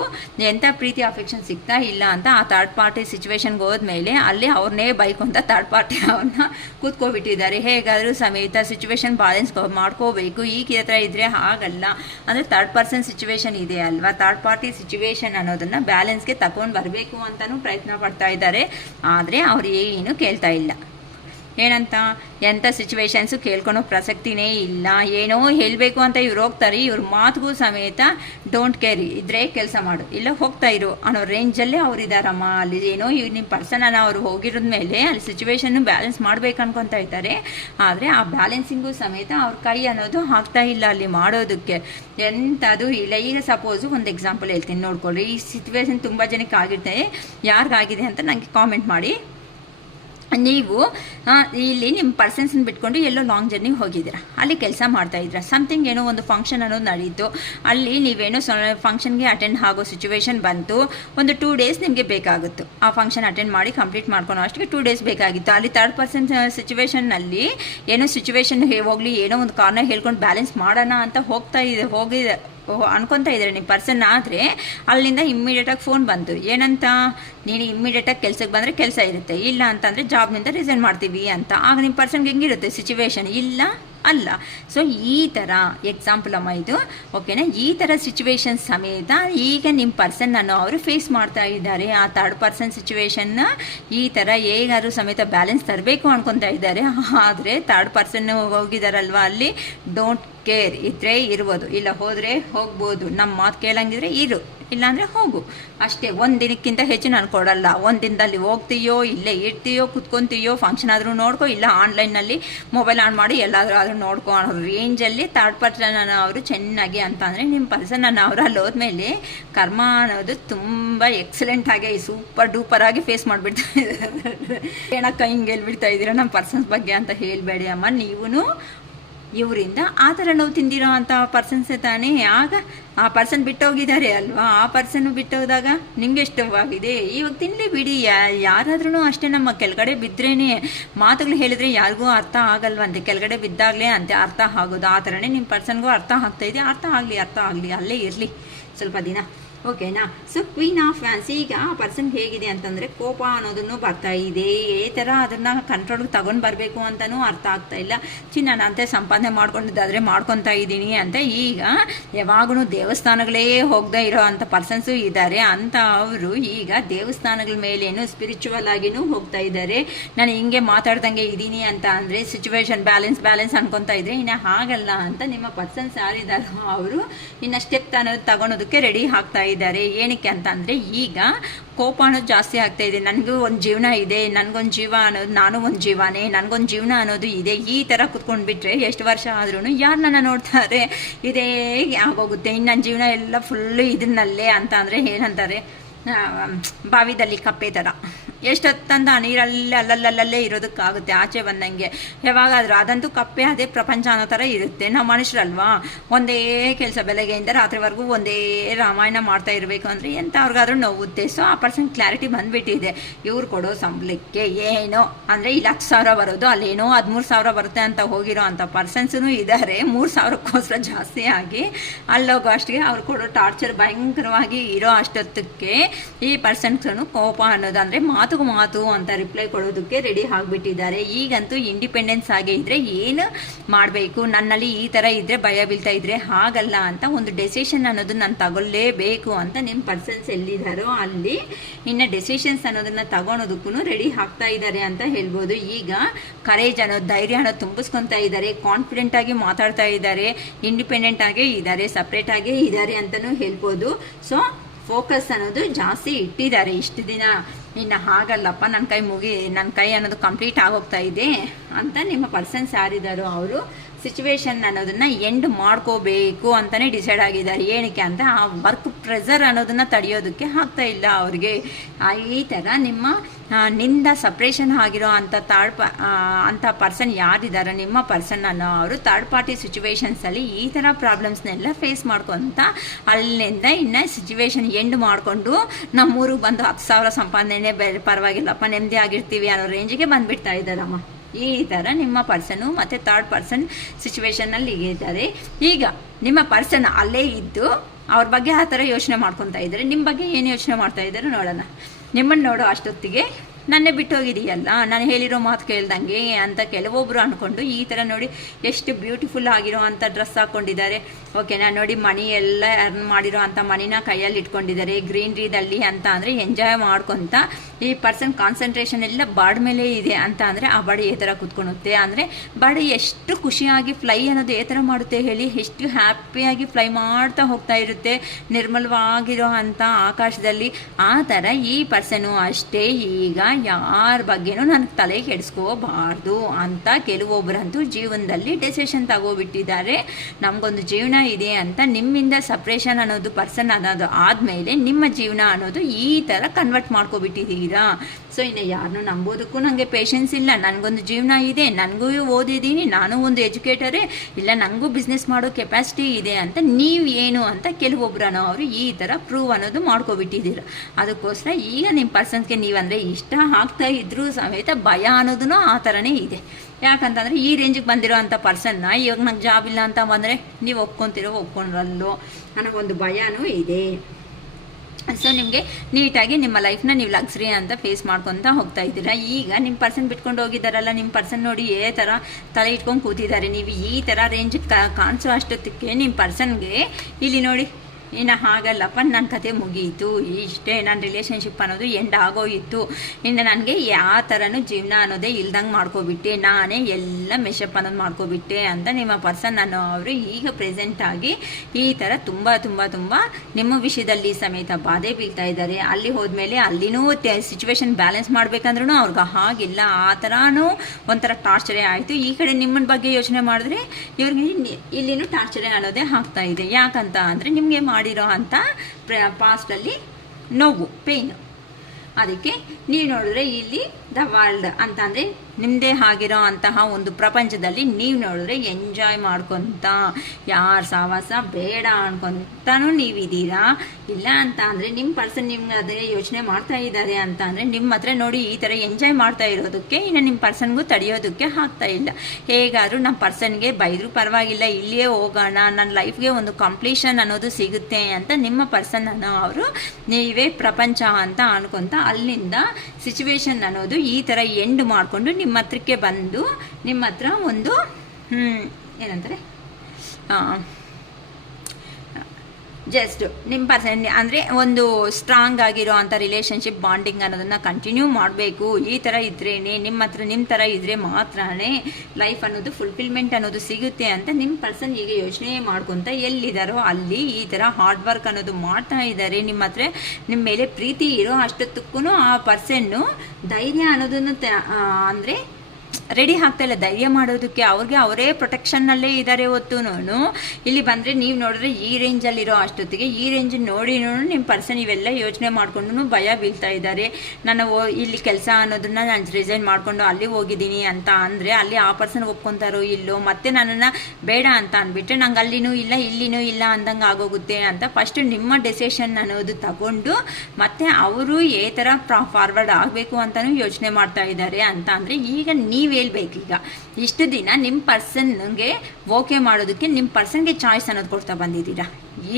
ಎಂಥ ಪ್ರೀತಿ ಅಫೆಕ್ಷನ್ ಸಿಗ್ತಾ ಇಲ್ಲ ಅಂತ ಆ ಥರ್ಡ್ ಪಾರ್ಟಿ ಸಿಚುವೇಶನ್ಗೆ ಹೋದ್ಮೇಲೆ ಅಲ್ಲಿ ಅವ್ರನ್ನೇ ಬೈಕೊಂತ ಥರ್ಡ್ ಪಾರ್ಟಿ ಅವ್ರನ್ನ ಕೂತ್ಕೊಬಿಟ್ಟಿದ್ದಾರೆ. ಹೇಗಾದರೂ ಸಮೇತ ಸಿಚುವೇಶನ್ ಬ್ಯಾಲೆನ್ಸ್ ಮಾಡ್ಕೋಬೇಕು, ಈಗ ಹತ್ರ ಇದ್ದರೆ ಆಗಲ್ಲ ಅಂದರೆ ಥರ್ಡ್ ಪರ್ಸನ್ ಸಿಚುವೇಶನ್ ಇದೆ ಅಲ್ವಾ, ಥರ್ಡ್ ಪಾರ್ಟಿ ಸಿಚುವೇಶನ್ ಅನ್ನೋದನ್ನು ಬ್ಯಾಲೆನ್ಸ್ಗೆ ತಗೊಂಡು ಬರಬೇಕು ಅಂತಲೂ ಪ್ರಯತ್ನ ಪಡ್ತಾ ಇದ್ದಾರೆ. ಆದರೆ ಅವ್ರು ಏನು ಕೇಳ್ತಾ ಇಲ್ಲ. ಏನಂತ ಎಂಥ ಸಿಚುವೇಶನ್ಸು ಕೇಳ್ಕೊಳೋ ಪ್ರಸಕ್ತಿನೇ ಇಲ್ಲ. ಏನೋ ಹೇಳಬೇಕು ಅಂತ ಇವ್ರು ಹೋಗ್ತಾರೆ, ಇವ್ರ ಮಾತಿಗೂ ಸಮೇತ ಡೋಂಟ್ ಕೇರ್, ಇದ್ರೆ ಕೆಲಸ ಮಾಡು ಇಲ್ಲ ಹೋಗ್ತಾ ಇರು ಅನ್ನೋ ರೇಂಜಲ್ಲೇ ಅವ್ರು ಇದ್ದಾರಮ್ಮ. ಅಲ್ಲಿ ಏನೋ ನಿಮ್ಮ ಪರ್ಸನನ್ನು ಅವ್ರು ಹೋಗಿರೋದ ಮೇಲೆ ಅಲ್ಲಿ ಸಿಚುವೇಶನ್ನು ಬ್ಯಾಲೆನ್ಸ್ ಮಾಡ್ಬೇಕು ಅನ್ಕೊತಾ ಇದ್ದಾರೆ. ಆದರೆ ಆ ಬ್ಯಾಲೆನ್ಸಿಂಗು ಸಮೇತ ಅವ್ರ ಕೈ ಅನ್ನೋದು ಆಗ್ತಾ ಇಲ್ಲ ಅಲ್ಲಿ ಮಾಡೋದಕ್ಕೆ. ಎಂಥದ್ದು ಇಲ್ಲ. ಈಗ ಸಪೋಸು ಒಂದು ಎಕ್ಸಾಂಪಲ್ ಹೇಳ್ತೀನಿ ನೋಡ್ಕೊಳ್ಳಿ. ಈ ಸಿಚುವೇಶನ್ ತುಂಬ ಜನಕ್ಕೆ ಆಗಿರುತ್ತೆ, ಯಾರಿಗಾಗಿದೆ ಅಂತ ನನಗೆ ಕಾಮೆಂಟ್ ಮಾಡಿ. ನೀವು ಇಲ್ಲಿ ನಿಮ್ಮ ಪರ್ಸನ್ಸನ್ನ ಬಿಟ್ಕೊಂಡು ಎಲ್ಲೋ ಲಾಂಗ್ ಜರ್ನಿಗೆ ಹೋಗಿದ್ದೀರಾ, ಅಲ್ಲಿ ಕೆಲಸ ಮಾಡ್ತಾಯಿದ್ದೀರಾ, ಸಮಥಿಂಗ್ ಏನೋ ಒಂದು ಫಂಕ್ಷನ್ ಅನ್ನೋದು ನಡೀತು, ಅಲ್ಲಿ ನೀವೇನೋ ಫಂಕ್ಷನ್ಗೆ ಅಟೆಂಡ್ ಆಗೋ ಸಿಚುವೇಶನ್ ಬಂತು. ಒಂದು 2 ಡೇಸ್ ನಿಮಗೆ ಬೇಕಾಗುತ್ತೆ ಆ ಫಂಕ್ಷನ್ ಅಟೆಂಡ್ ಮಾಡಿ ಕಂಪ್ಲೀಟ್ ಮಾಡ್ಕೊಳೋ ಅಷ್ಟಿಗೆ 2 ಡೇಸ್ ಬೇಕಾಗಿತ್ತು. ಅಲ್ಲಿ ಥರ್ಡ್ ಪರ್ಸನ್ ಸಿಚುವೇಶನ್ನಲ್ಲಿ ಏನೋ ಸಿಚುವೇಶನ್ ಹೋಗಲಿ ಏನೋ ಒಂದು ಕಾರಣ ಹೇಳ್ಕೊಂಡು ಬ್ಯಾಲೆನ್ಸ್ ಮಾಡೋಣ ಅಂತ ಹೋಗಿದೆ ಅನ್ಕೊತಾ ಇದ್ದಾರೆ ನಿಮ್ಮ ಪರ್ಸನ್. ಆದರೆ ಅಲ್ಲಿಂದ ಇಮ್ಮಿಡಿಯೇಟಾಗಿ ಫೋನ್ ಬಂತು, ಏನಂತ, ನೀನು ಇಮ್ಮಿಡಿಯೇಟಾಗಿ ಕೆಲಸಕ್ಕೆ ಬಂದರೆ ಕೆಲಸ ಇರುತ್ತೆ, ಇಲ್ಲ ಅಂತಂದರೆ ಜಾಬ್ನಿಂದ ರಿಸೈನ್ ಮಾಡ್ತೀವಿ ಅಂತ. ಆಗ ನಿಮ್ಮ ಪರ್ಸನ್ಗೆ ಹೆಂಗಿರುತ್ತೆ ಸಿಚುವೇಶನ್, ಇಲ್ಲ ಅಲ್ಲ. ಸೊ ಈ ಥರ ಎಕ್ಸಾಂಪಲ್ ಅಮ್ಮ ಇದು, ಓಕೆನಾ. ಈ ಥರ ಸಿಚುವೇಶನ್ ಸಮೇತ ಈಗ ನಿಮ್ಮ ಪರ್ಸನ್ನನ್ನು ಅವರು ಫೇಸ್ ಮಾಡ್ತಾ ಇದ್ದಾರೆ. ಆ ಥರ್ಡ್ ಪರ್ಸನ್ ಸಿಚುವೇಶನ್ನ ಈ ಥರ ಹೇಗಾದ್ರೂ ಸಮೇತ ಬ್ಯಾಲೆನ್ಸ್ ತರಬೇಕು ಅನ್ಕೊತಾ ಇದ್ದಾರೆ. ಆದರೆ ಥರ್ಡ್ ಪರ್ಸನ್ ಹೋಗಿದಾರಲ್ವ, ಅಲ್ಲಿ ಡೋಂಟ್ ಕೇರ್, ಇದ್ರೆ ಇರ್ಬೋದು, ಇಲ್ಲ ಹೋದರೆ ಹೋಗ್ಬೋದು, ನಮ್ಮ ಮಾತು ಕೇಳಂಗಿದ್ರೆ ಇರು, ಇಲ್ಲಾಂದರೆ ಹೋಗು ಅಷ್ಟೇ. ಒಂದು ದಿನಕ್ಕಿಂತ ಹೆಚ್ಚು ನಾನು ಕೊಡಲ್ಲ. ಒಂದು ದಿನದಲ್ಲಿ ಹೋಗ್ತೀಯೋ ಇಲ್ಲೇ ಇರ್ತೀಯೋ ಕುತ್ಕೊತೀಯೋ, ಫಂಕ್ಷನ್ ಆದರೂ ನೋಡ್ಕೊ, ಇಲ್ಲ ಆನ್ಲೈನಲ್ಲಿ ಮೊಬೈಲ್ ಆನ್ ಮಾಡಿ ಎಲ್ಲಾದರೂ ನೋಡ್ಕೊ ಅನ್ನೋ ರೇಂಜಲ್ಲಿ ಥರ್ಡ್ ಪರ್ಸನ್ ಅವರು ಚೆನ್ನಾಗಿ ಅಂತ ಅಂದರೆ ನಿಮ್ಮ ಪರ್ಸನನ್ನು ಅವರು ಅಲ್ಲಿ ಹೋದ್ಮೇಲೆ ಕರ್ಮ ಅನ್ನೋದು ತುಂಬ ಎಕ್ಸಲೆಂಟಾಗಿ ಸೂಪರ್ ಡೂಪರ್ ಆಗಿ ಫೇಸ್ ಮಾಡಿಬಿಡ್ತಾ ಇದ್ದಾರೆ. ಏನಕ್ಕ ಹಿಂಗೆ ಹೇಳ್ಬಿಡ್ತಾ ಇದ್ದೀರಾ ನಮ್ಮ ಪರ್ಸನ್ಸ್ ಬಗ್ಗೆ ಅಂತ ಹೇಳಬೇಡಿ ಅಮ್ಮ. ನೀವು ಇವರಿಂದ ಆ ಥರ ನೋವು ತಿಂದಿರೋ ಅಂಥ ಪರ್ಸನ್ಸ್ ತಾನೇ. ಆಗ ಆ ಪರ್ಸನ್ ಬಿಟ್ಟೋಗಿದ್ದಾರೆ ಅಲ್ವಾ, ಆ ಪರ್ಸನ್ನು ಬಿಟ್ಟೋದಾಗ ನಿಮಗೆ ಇಷ್ಟವಾಗಿದೆ, ಇವಾಗ ತಿನ್ನಲಿ ಬಿಡಿ. ಯಾರಾದ್ರೂ ಅಷ್ಟೇ, ನಮ್ಮ ಕೆಳಗಡೆ ಬಿದ್ರೇ ಮಾತುಗಳು ಹೇಳಿದ್ರೆ ಯಾರಿಗೂ ಅರ್ಥ ಆಗಲ್ವಂತೆ, ಕೆಳಗಡೆ ಬಿದ್ದಾಗಲೇ ಅಂತೆ ಅರ್ಥ ಆಗೋದು. ಆ ಥರನೇ ನಿಮ್ಮ ಪರ್ಸನ್ಗೂ ಅರ್ಥ ಆಗ್ತಾಯಿದೆ. ಅರ್ಥ ಆಗಲಿ ಅಲ್ಲೇ ಇರಲಿ ಸ್ವಲ್ಪ ದಿನ, ಓಕೆನಾ. ಸೊ ಕ್ವೀನ್ ಆಫ್ ಫ್ಯಾನ್ಸ್, ಈಗ ಆ ಪರ್ಸನ್ ಹೇಗಿದೆ ಅಂತಂದರೆ ಕೋಪ ಅನ್ನೋದನ್ನು ಬರ್ತಾ ಇದೆ. ಈ ಥರ ಅದನ್ನು ಕಂಟ್ರೋಲ್ಗೆ ತಗೊಂಡು ಬರಬೇಕು ಅಂತಲೂ ಅರ್ಥ ಆಗ್ತಾ ಇಲ್ಲ. ಚಿನ್ನನಂತೆ ಸಂಪಾದನೆ ಮಾಡ್ಕೊಂಡಿದ್ದಾದರೆ ಮಾಡ್ಕೊತಾ ಇದ್ದೀನಿ ಅಂತ ಈಗ ಯಾವಾಗೂ ದೇವಸ್ಥಾನಗಳೇ ಹೋಗದೆ ಇರೋ ಅಂಥ ಪರ್ಸನ್ಸು ಇದ್ದಾರೆ. ಅಂತ ಅವರು ಈಗ ದೇವಸ್ಥಾನಗಳ ಮೇಲೇನು ಸ್ಪಿರಿಚುವಲ್ ಆಗಿನೂ ಹೋಗ್ತಾ ಇದ್ದಾರೆ. ನಾನು ಹಿಂಗೆ ಮಾತಾಡ್ದಂಗೆ ಇದ್ದೀನಿ ಅಂತ ಅಂದರೆ ಸಿಚುವೇಶನ್ ಬ್ಯಾಲೆನ್ಸ್ ಅನ್ಕೊತಾ ಇದ್ರೆ ಇನ್ನು ಹಾಗಲ್ಲ ಅಂತ ನಿಮ್ಮ ಪರ್ಸನ್ಸ್ ಯಾರಿದ್ದಾರೋ ಅವರು ಇನ್ನು ಸ್ಟೆಪ್ ತಗೊಳೋದಕ್ಕೆ ರೆಡಿ ಆಗ್ತಾ ಇದ್ದಾರೆ. ಏನಕ್ಕೆ ಅಂತ ಅಂದರೆ ಈಗ ಕೋಪ ಅನ್ನೋದು ಜಾಸ್ತಿ ಆಗ್ತಾ ಇದೆ. ನನಗೂ ಒಂದು ಜೀವನ ಇದೆ, ನನಗೊಂದು ಜೀವ ಅನ್ನೋದು, ನಾನು ಒಂದು ಜೀವನೇ, ನನಗೊಂದು ಜೀವನ ಅನ್ನೋದು ಇದೆ. ಈ ಥರ ಕುತ್ಕೊಂಡ್ಬಿಟ್ರೆ ಎಷ್ಟು ವರ್ಷ ಆದ್ರೂ ಯಾರು ನನ್ನ ನೋಡ್ತಾರೆ, ಇದೇ ಆಗೋಗುತ್ತೆ. ಇನ್ನು ನನ್ನ ಜೀವನ ಎಲ್ಲ ಫುಲ್ಲು ಇದನ್ನಲ್ಲೇ ಅಂತ ಅಂದರೆ ಏನಂತಾರೆ, ಬಾವಿದಲ್ಲಿ ಕಪ್ಪೆ ಥರ ಎಷ್ಟೊತ್ತಂದ ನೀರಲ್ಲಿ ಅಲ್ಲಲ್ಲಲ್ಲೇ ಇರೋದಕ್ಕಾಗುತ್ತೆ, ಆಚೆ ಬಂದಂಗೆ ಯಾವಾಗಾದರೂ. ಅದಂತೂ ಕಪ್ಪೆ ಅದೇ ಪ್ರಪಂಚ ಅನ್ನೋ ಥರ ಇರುತ್ತೆ. ನಾವು ಮನುಷ್ಯರಲ್ವಾ, ಒಂದೇ ಕೆಲಸ ಬೆಳಗ್ಗೆಯಿಂದ ರಾತ್ರಿವರೆಗೂ ಒಂದೇ ರಾಮಾಯಣ ಮಾಡ್ತಾ ಇರಬೇಕು ಅಂದರೆ ಎಂಥವ್ರಿಗಾದ್ರೂ ನೋವುತ್ತೆ. ಸೊ ಆ ಪರ್ಸನ್ ಕ್ಲಾರಿಟಿ ಬಂದುಬಿಟ್ಟಿದೆ. ಇವ್ರು ಕೊಡೋ ಸಂಬಳಕ್ಕೆ ಏನೋ ಅಂದರೆ ಇಲ್ಲಿ 10,000 ಬರೋದು, ಅಲ್ಲೇನೋ 13,000 ಬರುತ್ತೆ ಅಂತ ಹೋಗಿರೋ ಅಂಥ ಪರ್ಸನ್ಸೂ ಇದ್ದಾರೆ. 3,000ಕ್ಕೋಸ್ಕರ ಜಾಸ್ತಿ ಆಗಿ ಅಲ್ಲೋಗೋ ಅಷ್ಟಿಗೆ ಅವ್ರು ಕೊಡೋ ಟಾರ್ಚರ್ ಭಯಂಕರವಾಗಿ ಇರೋ ಅಷ್ಟೊತ್ತಕ್ಕೆ ಈ ಪರ್ಸನ್ಸನ್ನು ಕೋಪ ಅನ್ನೋದು ಅಂದರೆ ಮಾತು ಅಂತ ರಿಪ್ಲೈ ಕೊಡೋದಕ್ಕೆ ರೆಡಿ ಆಗಿಬಿಟ್ಟಿದ್ದಾರೆ. ಈಗಂತೂ ಇಂಡಿಪೆಂಡೆನ್ಸ್ ಆಗೇ ಇದ್ದರೆ ಏನು ಮಾಡಬೇಕು, ನನ್ನಲ್ಲಿ ಈ ಥರ ಇದ್ದರೆ ಭಯ ಬೀಳ್ತಾ ಇದ್ದರೆ ಹಾಗಲ್ಲ ಅಂತ ಒಂದು ಡೆಸಿಷನ್ ಅನ್ನೋದು ನಾನು ತಗೊಳ್ಳೇಬೇಕು ಅಂತ ನಿಮ್ಮ ಪರ್ಸನ್ಸ್ ಎಲ್ಲಿದ್ದಾರೋ ಅಲ್ಲಿ ಇನ್ನು ಡೆಸಿಷನ್ಸ್ ಅನ್ನೋದನ್ನು ತಗೊಳೋದಕ್ಕೂ ರೆಡಿ ಆಗ್ತಾ ಇದ್ದಾರೆ ಅಂತ ಹೇಳ್ಬೋದು. ಈಗ ಕರೇಜ್ ಅನ್ನೋದು, ಧೈರ್ಯ ಅನ್ನೋದು ತುಂಬಿಸ್ಕೊತಾ ಇದ್ದಾರೆ, ಕಾನ್ಫಿಡೆಂಟಾಗಿ ಮಾತಾಡ್ತಾ ಇದ್ದಾರೆ, ಇಂಡಿಪೆಂಡೆಂಟ್ ಆಗೇ ಇದ್ದಾರೆ, ಸಪ್ರೇಟಾಗೇ ಇದ್ದಾರೆ ಅಂತಲೂ ಹೇಳ್ಬೋದು. ಸೊ ಫೋಕಸ್ ಅನ್ನೋದು ಜಾಸ್ತಿ ಇಟ್ಟಿದ್ದಾರೆ ಇಷ್ಟು ದಿನ. ಇನ್ನು ಹಾಗಲ್ಲಪ್ಪ, ನನ್ನ ಕೈ ಅನ್ನೋದು ಕಂಪ್ಲೀಟ್ ಆಗೋಗ್ತಾ ಇದೆ ಅಂತ ನಿಮ್ಮ ಪರ್ಸನ್ಸ್ ಯಾರಿದ್ದಾರೋ ಅವರು ಸಿಚುವೇಶನ್ ಅನ್ನೋದನ್ನ ಎಂಡ್ ಮಾಡ್ಕೋಬೇಕು ಅಂತಲೇ ಡಿಸೈಡ್ ಆಗಿದ್ದಾರೆ. ಏನಕ್ಕೆ ಅಂತ ಆ ವರ್ಕ್ ಪ್ರೆಷರ್ ಅನ್ನೋದನ್ನ ತಡೆಯೋದಕ್ಕೆ ಆಗ್ತಾ ಇಲ್ಲ ಅವ್ರಿಗೆ. ಈ ಥರ ನಿಂದ ಸಪ್ರೇಷನ್ ಆಗಿರೋ ಅಂಥ ಅಂಥ ಪರ್ಸನ್ ಯಾರಿದ್ದಾರೆ ನಿಮ್ಮ ಪರ್ಸನ್ ಅನ್ನೋ ಅವರು ಥರ್ಡ್ ಪಾರ್ಟಿ ಸಿಚುವೇಶನ್ಸಲ್ಲಿ ಈ ಥರ ಪ್ರಾಬ್ಲಮ್ಸ್ನೆಲ್ಲ ಫೇಸ್ ಮಾಡ್ಕೊತ ಅಲ್ಲಿಂದ ಇನ್ನು ಸಿಚುವೇಶನ್ ಎಂಡ್ ಮಾಡಿಕೊಂಡು ನಮ್ಮೂರಿಗೆ ಬಂದು 10,000 ಸಂಪಾದನೆ ಪರವಾಗಿಲ್ಲಪ್ಪ ನೆಮ್ಮದಿ ಆಗಿರ್ತೀವಿ ಅನ್ನೋ ರೇಂಜಿಗೆ ಬಂದುಬಿಡ್ತಾ ಇದ್ದಾರಮ್ಮ. ಈ ಥರ ನಿಮ್ಮ ಪರ್ಸನು ಮತ್ತು ಥರ್ಡ್ ಪರ್ಸನ್ ಸಿಚುವೇಶನ್ನಲ್ಲಿ ಇದ್ದಾರೆ. ಈಗ ನಿಮ್ಮ ಪರ್ಸನ್ ಅಲ್ಲೇ ಇದ್ದು ಅವ್ರ ಬಗ್ಗೆ ಆ ಥರ ಯೋಚನೆ ಮಾಡ್ಕೊತಾ ಇದ್ದಾರೆ. ನಿಮ್ಮ ಬಗ್ಗೆ ಏನು ಯೋಚನೆ ಮಾಡ್ತಾ ಇದ್ದಾರೆ ನೋಡೋಣ. ನಿಮ್ಮನ್ನು ನೋಡೋ ಅಷ್ಟೊತ್ತಿಗೆ ನನ್ನೇ ಬಿಟ್ಟು ಹೋಗಿದೆಯಲ್ಲ, ನಾನು ಹೇಳಿರೋ ಮಾತು ಕೇಳ್ದಂಗೆ ಅಂತ ಕೆಲವೊಬ್ಬರು ಅಂದ್ಕೊಂಡು ಈ ಥರ ನೋಡಿ ಎಷ್ಟು ಬ್ಯೂಟಿಫುಲ್ ಆಗಿರೋ ಅಂಥ ಡ್ರೆಸ್ ಹಾಕ್ಕೊಂಡಿದ್ದಾರೆ. ಓಕೆನಾ, ನೋಡಿ ಮನಿ ಎಲ್ಲ ಅರ್ನ್ ಮಾಡಿರೋ ಅಂಥ ಮನಿನ ಕೈಯಲ್ಲಿ ಇಟ್ಕೊಂಡಿದ್ದಾರೆ ಗ್ರೀನ್ರಿದಲ್ಲಿ ಅಂತ ಅಂದರೆ ಎಂಜಾಯ್ ಮಾಡ್ಕೊತ ಈ ಪರ್ಸನ್ ಕಾನ್ಸಂಟ್ರೇಷನ್ ಎಲ್ಲ ಬರ್ಡ್ ಮೇಲೆ ಇದೆ ಅಂತ ಅಂದರೆ ಆ ಬರ್ಡ್ ಈ ಥರ ಕೂತ್ಕೊಳುತ್ತೆ. ಅಂದರೆ ಬರ್ಡ್ ಎಷ್ಟು ಖುಷಿಯಾಗಿ ಫ್ಲೈ ಅನ್ನೋದು ಈ ಥರ ಮಾಡುತ್ತೆ ಹೇಳಿ, ಎಷ್ಟು ಹ್ಯಾಪಿಯಾಗಿ ಫ್ಲೈ ಮಾಡ್ತಾ ಹೋಗ್ತಾ ಇರುತ್ತೆ ನಿರ್ಮಲವಾಗಿರೋ ಅಂಥ ಆಕಾಶದಲ್ಲಿ. ಆ ಥರ ಈ ಪರ್ಸನು ಅಷ್ಟೇ ಈಗ ಯಾರ ಬಗ್ಗೆನೂ ನನಗೆ ತಲೆ ಕೆಡಿಸ್ಕೋಬಾರ್ದು ಅಂತ ಕೆಲವೊಬ್ಬರಂತೂ ಜೀವನದಲ್ಲಿ ಡೆಸಿಷನ್ ತಗೋಬಿಟ್ಟಿದ್ದಾರೆ. ನಮಗೊಂದು ಜೀವನ ಇದೆ ಅಂತ ನಿಮ್ಮಿಂದ ಸಪ್ರೇಷನ್ ಅನ್ನೋದು ಪರ್ಸನ್ ಅನ್ನೋದು ಆದಮೇಲೆ ನಿಮ್ಮ ಜೀವನ ಅನ್ನೋದು ಈ ಥರ ಕನ್ವರ್ಟ್ ಮಾಡ್ಕೊಬಿಟ್ಟಿದ್ದೀರಾ. ಸೊ ಇನ್ನು ಯಾರನ್ನೂ ನಂಬೋದಕ್ಕೂ ನನಗೆ ಪೇಷನ್ಸ್ ಇಲ್ಲ, ನನಗೊಂದು ಜೀವನ ಇದೆ, ನನಗೂ ಓದಿದ್ದೀನಿ, ನಾನು ಒಂದು ಎಜುಕೇಟರೇ, ಇಲ್ಲ ನನಗೂ ಬಿಸ್ನೆಸ್ ಮಾಡೋ ಕೆಪಾಸಿಟಿ ಇದೆ ಅಂತ ನೀವು ಏನು ಅಂತ ಕೆಲವೊಬ್ಬರನ್ನ ಅವರು ಈ ಥರ ಪ್ರೂವ್ ಅನ್ನೋದು ಮಾಡ್ಕೊಬಿಟ್ಟಿದ್ದೀರ. ಅದಕ್ಕೋಸ್ಕರ ಈಗ ನಿಮ್ಮ ಪರ್ಸನ್ಸ್ಗೆ ನೀವಂದರೆ ಇಷ್ಟ ಆಗ್ತಾ ಇದ್ರೂ ಸಮೇತ ಭಯ ಅನ್ನೋದೂ ಆ ಥರನೇ ಇದೆ. ಯಾಕಂತಂದರೆ ಈ ರೇಂಜಿಗೆ ಬಂದಿರೋ ಅಂಥ ಪರ್ಸನ್ನ ಇವಾಗ ನಂಗೆ ಜಾಬ್ ಇಲ್ಲ ಅಂತ ಬಂದರೆ ನೀವು ಒಪ್ಕೊಂಡ್ರಲ್ಲೋ ನನಗೊಂದು ಭಯನೂ ಇದೆ. ಸೊ ನಿಮಗೆ ನೀಟಾಗಿ ನಿಮ್ಮ ಲೈಫ್ನ ನೀವು ಲಕ್ಸ್ರಿ ಅಂತ ಫೇಸ್ ಮಾಡ್ಕೊತ ಹೋಗ್ತಾ ಇದ್ದೀರಾ. ಈಗ ನಿಮ್ಮ ಪರ್ಸನ್ ಬಿಟ್ಕೊಂಡು ಹೋಗಿದ್ದಾರಲ್ಲ, ನಿಮ್ಮ ಪರ್ಸನ್ ನೋಡಿ ಏ ಥರ ತಲೆ ಇಟ್ಕೊಂಡು ಕೂತಿದ್ದಾರೆ. ನೀವು ಈ ಥರ ರೇಂಜಿಗೆ ಕಾಣಿಸೋ ಅಷ್ಟೊತ್ತಿಗೆ ನಿಮ್ಮ ಪರ್ಸನ್ಗೆ ಇಲ್ಲಿ ನೋಡಿ ಇನ್ನು ಹಾಗಲ್ಲಪ್ಪ, ನನ್ನ ಕತೆ ಮುಗಿಯಿತು, ಇಷ್ಟೇ ನನ್ನ ರಿಲೇಷನ್ಶಿಪ್ ಅನ್ನೋದು ಎಂಡ್ ಆಗೋಯಿತ್ತು, ಇನ್ನು ನನಗೆ ಯಾವ ಥರನೂ ಜೀವನ ಅನ್ನೋದೇ ಇಲ್ದಂಗೆ ಮಾಡ್ಕೊಬಿಟ್ಟೆ, ನಾನೇ ಎಲ್ಲ ಮೆಶಪ್ ಅನ್ನೋದು ಮಾಡ್ಕೊಬಿಟ್ಟೆ ಅಂತ ನಿಮ್ಮ ಪರ್ಸನ್ ಅನ್ನೋ ಅವರು ಈಗ ಪ್ರೆಸೆಂಟಾಗಿ ಈ ಥರ ತುಂಬ ತುಂಬ ತುಂಬ ನಿಮ್ಮ ವಿಷಯದಲ್ಲಿ ಸಮೇತ ಬಾಧೆ ಬೀಳ್ತಾ ಇದ್ದಾರೆ. ಅಲ್ಲಿ ಹೋದ್ಮೇಲೆ ಅಲ್ಲಿನೂ ಸಿಚುವೇಶನ್ ಬ್ಯಾಲೆನ್ಸ್ ಮಾಡ್ಬೇಕಂದ್ರೂ ಅವ್ರಿಗೆ ಹಾಗಿಲ್ಲ, ಆ ಥರನೂ ಒಂಥರ ಟಾರ್ಚರೇ ಆಯಿತು. ಈ ಕಡೆ ನಿಮ್ಮನ ಬಗ್ಗೆ ಯೋಚನೆ ಮಾಡಿದ್ರೆ ಇವ್ರಿಗೆ ಇಲ್ಲಿನೂ ಟಾರ್ಚರೇ ಅನ್ನೋದೇ ಆಗ್ತಾ ಇದೆ. ಯಾಕಂತ ಅಂದರೆ ನಿಮಗೆ ಮಾಡಿರೋ ಅಂಥ ಪಾಸ್ಟಲ್ಲಿ ನೋವು ಪೇಯ್ನು. ಅದಕ್ಕೆ ನೀವು ನೋಡಿದ್ರೆ ಇಲ್ಲಿ ದ ವರ್ಲ್ಡ್ ಅಂತ ಅಂದರೆ ನಿಮ್ಮದೇ ಆಗಿರೋ ಅಂತಹ ಒಂದು ಪ್ರಪಂಚದಲ್ಲಿ ನೀವು ನೋಡಿದ್ರೆ ಎಂಜಾಯ್ ಮಾಡ್ಕೊತ ಯಾರ ಸಹವಾಸ ಬೇಡ ಅನ್ಕೊತಾನು ನೀವಿದ್ದೀರಾ. ಇಲ್ಲ ಅಂತ ಅಂದರೆ ನಿಮ್ಮ ಪರ್ಸನ್ ನಿಮ್ಗೆ ಅದೇ ಯೋಚನೆ ಮಾಡ್ತಾ ಇದ್ದಾರೆ ಅಂತ ಅಂದರೆ ನಿಮ್ಮ ಹತ್ರ ನೋಡಿ ಈ ಥರ ಎಂಜಾಯ್ ಮಾಡ್ತಾ ಇರೋದಕ್ಕೆ ಇನ್ನು ನಿಮ್ಮ ಪರ್ಸನ್ಗೂ ತಡೆಯೋದಕ್ಕೆ ಆಗ್ತಾ ಇಲ್ಲ. ಹೇಗಾದರೂ ನಮ್ಮ ಪರ್ಸನ್ಗೆ ಬೈದರೂ ಪರವಾಗಿಲ್ಲ, ಇಲ್ಲಿಯೇ ಹೋಗೋಣ, ನನ್ನ ಲೈಫ್ಗೆ ಒಂದು ಕಂಪ್ಲೀಷನ್ ಅನ್ನೋದು ಸಿಗುತ್ತೆ ಅಂತ ನಿಮ್ಮ ಪರ್ಸನ್ ಅನ್ನೋ ಅವರು ನೀವೇ ಪ್ರಪಂಚ ಅಂತ ಅನ್ಕೊತ ಅಲ್ಲಿಂದ ಸಿಚುವೇಶನ್ ಅನ್ನೋದು ಈ ಥರ ಎಂಡ್ ಮಾಡಿಕೊಂಡು ನಿಮ್ಮ ಹತ್ರಕ್ಕೆ ಬಂದು ನಿಮ್ಮ ಹತ್ರ ಒಂದು ಏನಂತಾರೆ ಜಸ್ಟ್ ನಿಮ್ಮ ಪರ್ಸನ್ ಅಂದರೆ ಒಂದು ಸ್ಟ್ರಾಂಗ್ ಆಗಿರೋ ಅಂಥ ರಿಲೇಷನ್ಶಿಪ್ ಬಾಂಡಿಂಗ್ ಅನ್ನೋದನ್ನು ಕಂಟಿನ್ಯೂ ಮಾಡಬೇಕು. ಈ ಥರ ಇದ್ರೇ ನಿಮ್ಮ ಥರ ಇದ್ದರೆ ಮಾತ್ರನೇ ಲೈಫ್ ಅನ್ನೋದು ಫುಲ್ಫಿಲ್ಮೆಂಟ್ ಅನ್ನೋದು ಸಿಗುತ್ತೆ ಅಂತ ನಿಮ್ಮ ಪರ್ಸನ್ ಈಗ ಯೋಚನೆ ಮಾಡ್ಕೊತ ಎಲ್ಲಿದ್ದಾರೋ ಅಲ್ಲಿ ಈ ಥರ ಹಾರ್ಡ್ ವರ್ಕ್ ಅನ್ನೋದು ಮಾಡ್ತಾ ಇದ್ದಾರೆ. ನಿಮ್ಮ ಮೇಲೆ ಪ್ರೀತಿ ಇರೋ ಅಷ್ಟೊತ್ತಕ್ಕೂ ಆ ಪರ್ಸನ್ನು ಧೈರ್ಯ ಅನ್ನೋದನ್ನು ಅಂದರೆ ರೆಡಿ ಆಗ್ತಾ ಇಲ್ಲ ಧೈರ್ಯ ಮಾಡೋದಕ್ಕೆ. ಅವ್ರಿಗೆ ಅವರೇ ಪ್ರೊಟೆಕ್ಷನ್ನಲ್ಲೇ ಇದ್ದಾರೆ ಹೊತ್ತುನು ಇಲ್ಲಿ ಬಂದರೆ ನೀವು ನೋಡಿದ್ರೆ ಈ ರೇಂಜಲ್ಲಿರೋ ಅಷ್ಟೊತ್ತಿಗೆ ಈ ರೇಂಜ್ ನೋಡಿ ನಿಮ್ಮ ಪರ್ಸನ್ ಇವೆಲ್ಲ ಯೋಚನೆ ಮಾಡ್ಕೊಂಡು ಭಯ ಬೀಳ್ತಾ ಇದ್ದಾರೆ. ನಾನು ಇಲ್ಲಿ ಕೆಲಸ ಅನ್ನೋದನ್ನ ನಾನು ರಿಸೈನ್ ಮಾಡಿಕೊಂಡು ಅಲ್ಲಿ ಹೋಗಿದ್ದೀನಿ ಅಂತ ಅಂದರೆ ಅಲ್ಲಿ ಆ ಪರ್ಸನ್ ಒಪ್ಕೊತಾರೋ ಇಲ್ಲೋ, ಮತ್ತೆ ನನ್ನನ್ನು ಬೇಡ ಅಂತ ಅಂದ್ಬಿಟ್ರೆ ನಂಗೆ ಅಲ್ಲಿನೂ ಇಲ್ಲ ಇಲ್ಲಿನೂ ಇಲ್ಲ ಅಂದಂಗೆ ಆಗೋಗುತ್ತೆ ಅಂತ ಫಸ್ಟ್ ನಿಮ್ಮ ಡೆಸಿಷನ್ ಅನ್ನೋದು ತಗೊಂಡು ಮತ್ತೆ ಅವರು ಏ ಥರ ಫಾರ್ವರ್ಡ್ ಆಗಬೇಕು ಅಂತಲೂ ಯೋಚನೆ ಮಾಡ್ತಾ ಇದ್ದಾರೆ ಅಂತ ಅಂದರೆ ಈಗ ನೀವು ಹೇಳ್ಬೇಕೀಗ ಇಷ್ಟು ದಿನ ನಿಮ್ಮ ಪರ್ಸನ್ಗೆ ಓಕೆ ಮಾಡೋದಕ್ಕೆ ನಿಮ್ಮ ಪರ್ಸನ್ಗೆ ಚಾಯ್ಸ್ ಅನ್ನೋದು ಕೊಡ್ತಾ ಬಂದಿದ್ದೀರಾ.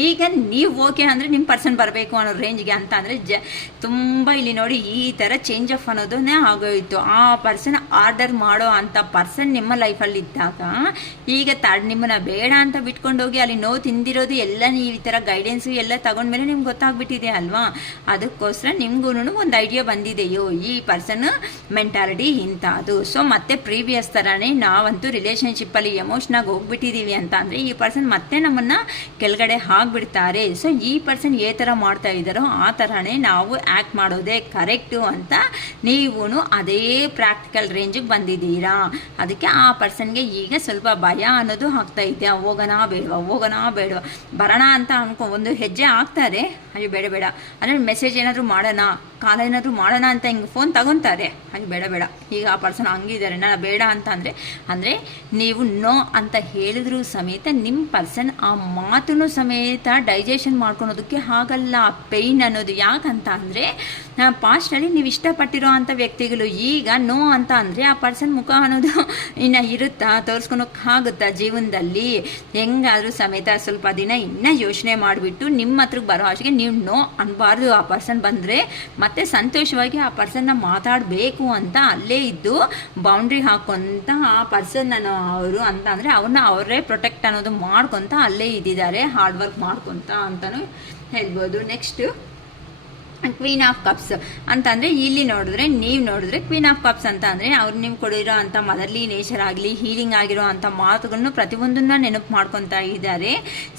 ಈಗ ನೀವು ಓಕೆ ಅಂದರೆ ನಿಮ್ಮ ಪರ್ಸನ್ ಬರಬೇಕು ಅನ್ನೋ ರೇಂಜ್ಗೆ ಅಂತ ಅಂದರೆ ತುಂಬ ಇಲ್ಲಿ ನೋಡಿ ಈ ಥರ ಚೇಂಜ್ ಆಫ್ ಅನ್ನೋದನ್ನೇ ಆಗೋಯಿತು. ಆ ಪರ್ಸನ್ ಆರ್ಡರ್ ಮಾಡೋ ಅಂಥ ಪರ್ಸನ್ ನಿಮ್ಮ ಲೈಫಲ್ಲಿ ಇದ್ದಾಗ ಈಗ ನಿಮ್ಮನ್ನು ಬೇಡ ಅಂತ ಬಿಟ್ಕೊಂಡೋಗಿ ಅಲ್ಲಿ ನೋವು ತಿಂದಿರೋದು ಎಲ್ಲ ನೀವು ಈ ಥರ ಗೈಡೆನ್ಸು ಎಲ್ಲ ತಗೊಂಡ್ಮೇಲೆ ನಿಮ್ಗೆ ಗೊತ್ತಾಗ್ಬಿಟ್ಟಿದೆ ಅಲ್ವಾ. ಅದಕ್ಕೋಸ್ಕರ ನಿಮ್ಗೂ ಒಂದು ಐಡಿಯಾ ಬಂದಿದೆಯೋ ಈ ಪರ್ಸನ್ ಮೆಂಟಾಲಿಟಿ ಇಂಥದ್ದು. ಸೊ ಮತ್ತೆ ಪ್ರೀವಿಯಸ್ ಥರನೇ ನಾವಂತೂ ರಿಲೇಷನ್ಶಿಪ್ಪಲ್ಲಿ ಎಮೋಷ್ನಾಗಿ ಹೋಗ್ಬಿಟ್ಟಿದ್ದೀವಿ ಅಂತ ಅಂದರೆ ಈ ಪರ್ಸನ್ ಮತ್ತೆ ನಮ್ಮನ್ನು ಕೆಳಗಡೆ ಆಗಿಬಿಡ್ತಾರೆ. ಸೊ ಈ ಪರ್ಸನ್ ಏ ಥರ ಮಾಡ್ತಾ ಇದ್ದಾರೋ ಆ ಥರನೇ ನಾವು ಆ್ಯಕ್ಟ್ ಮಾಡೋದೇ ಕರೆಕ್ಟು ಅಂತ ನೀವು ಅದೇ ಪ್ರಾಕ್ಟಿಕಲ್ ರೇಂಜಿಗೆ ಬಂದಿದ್ದೀರಾ. ಅದಕ್ಕೆ ಆ ಪರ್ಸನ್ಗೆ ಈಗ ಸ್ವಲ್ಪ ಭಯ ಅನ್ನೋದು ಆಗ್ತಾ ಇದೆಯಾ, ಹೋಗೋಣ ಬೇಡವಾ ಬರೋಣ ಅಂತ ಒಂದು ಹೆಜ್ಜೆ ಹಾಕ್ತಾರೆ, ಅಯ್ಯೋ ಬೇಡ ಅಂದರೆ ಮೆಸೇಜ್ ಏನಾದರೂ ಮಾಡೋಣ, ಕಾಲ ಏನಾದರೂ ಮಾಡೋಣ ಅಂತ ಹಿಂಗೆ ಫೋನ್ ತಗೊತಾರೆ, ಅಯ್ಯೋ ಬೇಡ ಈಗ ಆ ಪರ್ಸನ್ ಹಂಗಿದ್ದಾರೆ ನಾನು ಬೇಡ ಅಂತ ಅಂದರೆ ನೀವು ನೋ ಅಂತ ಹೇಳಿದ್ರು ಸಮೇತ ನಿಮ್ಮ ಪರ್ಸನ್ ಆ ಮಾತನ್ನು ಸಮೇತ ಡೈಜೆಷನ್ ಮಾಡ್ಕೊಳೋದಕ್ಕೆ ಆಗಲ್ಲ. ಪೇಯ್ನ್ ಅನ್ನೋದು ಯಾಕಂತ ಅಂದರೆ ಪಾಸ್ಟಲ್ಲಿ ನೀವು ಇಷ್ಟಪಟ್ಟಿರೋ ಅಂಥ ವ್ಯಕ್ತಿಗಳು ಈಗ ನೋ ಅಂತ ಅಂದರೆ ಆ ಪರ್ಸನ್ ಮುಖ ಅನ್ನೋದು ಇನ್ನು ಇರುತ್ತಾ, ತೋರಿಸ್ಕೊಳೋಕ್ಕಾಗುತ್ತಾ ಜೀವನದಲ್ಲಿ, ಹೆಂಗಾದರೂ ಸಮೇತ ಸ್ವಲ್ಪ ದಿನ ಇನ್ನೂ ಯೋಚನೆ ಮಾಡಿಬಿಟ್ಟು ನಿಮ್ಮ ಹತ್ರಕ್ಕೆ ಬರೋ ಅಷ್ಟಿಗೆ ನೀವು ನೋ ಅನ್ನಬಾರ್ದು. ಆ ಪರ್ಸನ್ ಬಂದರೆ ಮತ್ತೆ ಸಂತೋಷವಾಗಿ ಆ ಪರ್ಸನ್ನ ಮಾತಾಡಬೇಕು ಅಂತ ಅಲ್ಲೇ ಇದ್ದು ಬೌಂಡ್ರಿ ಹಾಕ್ಕೊಂತ ಆ ಪರ್ಸನ್ನ ಅವರು ಅಂತ ಅಂದರೆ ಅವ್ರನ್ನ ಅವರೇ ಪ್ರೊಟೆಕ್ಟ್ ಅನ್ನೋದು ಮಾಡ್ಕೊತ ಅಲ್ಲೇ ಇದ್ದಿದ್ದಾರೆ, ಹಾರ್ಡ್ ವರ್ಕ್ ಮಾಡ್ಕೊತ ಅಂತಲೂ ಹೇಳ್ಬೋದು. ನೆಕ್ಸ್ಟು ಕ್ವೀನ್ ಆಫ್ ಕಪ್ಸ್ ಅಂತಂದರೆ ಇಲ್ಲಿ ನೀವು ನೋಡಿದ್ರೆ ಕ್ವೀನ್ ಆಫ್ ಕಪ್ಸ್ ಅಂತ ಅಂದರೆ ಅವ್ರು ನೀವು ಕೊಡಿರೋ ಅಂಥ ಮದರ್ಲಿ ನೇಚರ್ ಆಗಲಿ, ಹೀಲಿಂಗ್ ಆಗಿರೋ ಅಂಥ ಮಾತುಗಳನ್ನು ಪ್ರತಿಯೊಂದನ್ನು ನೆನಪು ಮಾಡ್ಕೊತಾ ಇದ್ದಾರೆ.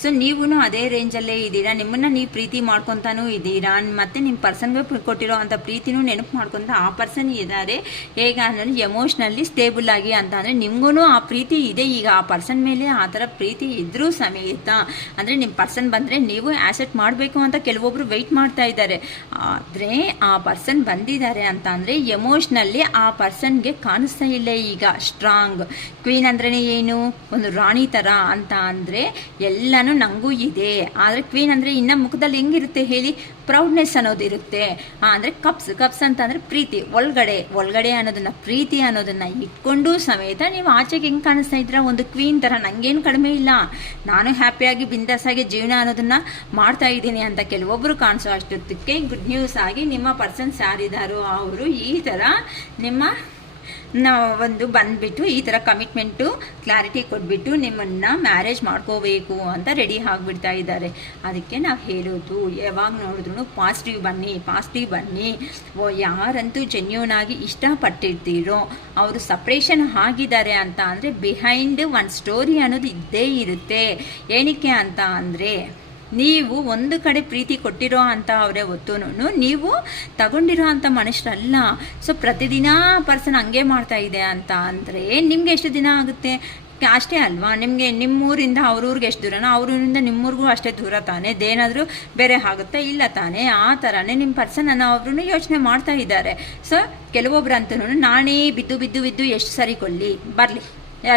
ಸೊ ನೀವು ಅದೇ ರೇಂಜಲ್ಲೇ ಇದ್ದೀರಾ, ನಿಮ್ಮನ್ನು ನೀವು ಪ್ರೀತಿ ಮಾಡ್ಕೊತಾನೂ ಇದ್ದೀರಾ, ಮತ್ತು ನಿಮ್ಮ ಪರ್ಸನ್ಗೆ ಕೊಟ್ಟಿರೋ ಅಂಥ ಪ್ರೀತಿನೂ ನೆನಪು ಮಾಡ್ಕೊತ ಆ ಪರ್ಸನ್ ಇದ್ದಾರೆ. ಹೇಗೆ ಅಂದರೆ ಎಮೋಷ್ನಲ್ಲಿ ಸ್ಟೇಬಲ್ ಆಗಿ ಅಂತ ಅಂದರೆ ನಿಮಗೂ ಆ ಪ್ರೀತಿ ಇದೆ. ಈಗ ಆ ಪರ್ಸನ್ ಮೇಲೆ ಆ ಥರ ಪ್ರೀತಿ ಇದ್ರೂ ಸಮೇತ ಅಂದರೆ ನಿಮ್ಮ ಪರ್ಸನ್ ಬಂದರೆ ನೀವು ಆ್ಯಸೆಪ್ಟ್ ಮಾಡಬೇಕು ಅಂತ ಕೆಲವೊಬ್ಬರು ವೆಯ್ಟ್ ಮಾಡ್ತಾ ಇದ್ದಾರೆ. ಆದರೆ ಆ ಪರ್ಸನ್ ಬಂದಿದ್ದಾರೆ ಅಂತ ಅಂದರೆ ಎಮೋಷ್ನಲ್ಲಿ ಆ ಪರ್ಸನ್ಗೆ ಕಾಣಿಸ್ತಾ ಇಲ್ಲ ಈಗ ಸ್ಟ್ರಾಂಗ್. ಕ್ವೀನ್ ಅಂದ್ರೇ ಏನು, ಒಂದು ರಾಣಿ ಥರ ಅಂತ ಅಂದರೆ ಎಲ್ಲನೂ ನನಗೂ ಇದೆ. ಆದರೆ ಕ್ವೀನ್ ಅಂದರೆ ಇನ್ನು ಮುಖದಲ್ಲಿ ಹೆಂಗಿರುತ್ತೆ ಹೇಳಿ, ಪ್ರೌಡ್ನೆಸ್ ಅನ್ನೋದಿರುತ್ತೆ. ಅಂದರೆ ಕಪ್ಸ್ ಅಂತ ಅಂದರೆ ಪ್ರೀತಿ, ಒಳಗಡೆ ಅನ್ನೋದನ್ನು, ಪ್ರೀತಿ ಅನ್ನೋದನ್ನು ಇಟ್ಕೊಂಡು ಸಮೇತ ನೀವು ಆಚೆಗೆ ಹೆಂಗೆ ಕಾಣಿಸ್ತಾ ಇದ್ದೀರಾ, ಒಂದು ಕ್ವೀನ್ ಥರ. ನನಗೇನು ಕಡಿಮೆ ಇಲ್ಲ, ನಾನು ಹ್ಯಾಪಿಯಾಗಿ ಬಿಂದಾಸಾಗಿ ಜೀವನ ಅನ್ನೋದನ್ನು ಮಾಡ್ತಾ ಇದ್ದೀನಿ ಅಂತ ಕೆಲವೊಬ್ಬರು ಕಾಣಿಸೋ ಅಷ್ಟೊತ್ತಕ್ಕೆ ಗುಡ್ ನ್ಯೂಸ್ ಆಗಿ ನಿಮ್ಮ ಪರ್ಸನ್ಸ್ ಯಾರಿದ್ದಾರೋ ಅವರು ಈ ಥರ ನಿಮ್ಮ ಒಂದು ಬಂದುಬಿಟ್ಟು ಈ ಥರ ಕಮಿಟ್ಮೆಂಟು ಕ್ಲಾರಿಟಿ ಕೊಟ್ಬಿಟ್ಟು ನಿಮ್ಮನ್ನು ಮ್ಯಾರೇಜ್ ಮಾಡ್ಕೋಬೇಕು ಅಂತ ರೆಡಿ ಆಗಿಬಿಡ್ತಾ ಇದ್ದಾರೆ. ಅದಕ್ಕೆ ನಾವು ಹೇಳೋದು ಯಾವಾಗ ನೋಡಿದ್ರು ಪಾಸಿಟಿವ್ ಬನ್ನಿ. ಯಾರಂತೂ ಜೆನ್ಯೂನ್ ಆಗಿ ಇಷ್ಟಪಟ್ಟಿರ್ತೀರೋ ಅವರು ಸಪ್ರೇಷನ್ ಆಗಿದ್ದಾರೆ ಅಂತ ಅಂದರೆ ಬಿಹೈಂಡ್ ಒಂದು ಸ್ಟೋರಿ ಅನ್ನೋದು ಇದ್ದೇ ಇರುತ್ತೆ. ಏನಕ್ಕೆ ಅಂತ ಅಂದರೆ ನೀವು ಒಂದು ಕಡೆ ಪ್ರೀತಿ ಕೊಟ್ಟಿರೋ ಅಂತ ಅವರೇ ಹೊತ್ತುನು ನೀವು ತಗೊಂಡಿರೋ ಅಂಥ ಮನುಷ್ಯರಲ್ಲ. ಸೊ ಪ್ರತಿದಿನ ಪರ್ಸನ್ ಹಂಗೆ ಮಾಡ್ತಾ ಇದೆ ಅಂತ ಅಂದರೆ ನಿಮಗೆ ಎಷ್ಟು ದಿನ ಆಗುತ್ತೆ ಅಷ್ಟೇ ಅಲ್ವಾ. ನಿಮಗೆ ನಿಮ್ಮೂರಿಂದ ಅವ್ರೂರಿಗೆ ಎಷ್ಟು ದೂರನೋ ಅವ್ರೂರಿಂದ ನಿಮ್ಮೂರಿಗೂ ಅಷ್ಟೇ ದೂರ ತಾನೇ, ಅದೇನಾದರೂ ಬೇರೆ ಆಗುತ್ತಾ ಇಲ್ಲ ತಾನೇ. ಆ ಥರನೇ ನಿಮ್ಮ ಪರ್ಸನನ್ನು ಅವರು ಯೋಚನೆ ಮಾಡ್ತಾ ಇದ್ದಾರೆ. ಸೊ ಕೆಲವೊಬ್ರಂತೂ ನಾನೇ ಬಿದ್ದು ಎಷ್ಟು ಸರಿ ಕೊಡಲಿ, ಬರಲಿ,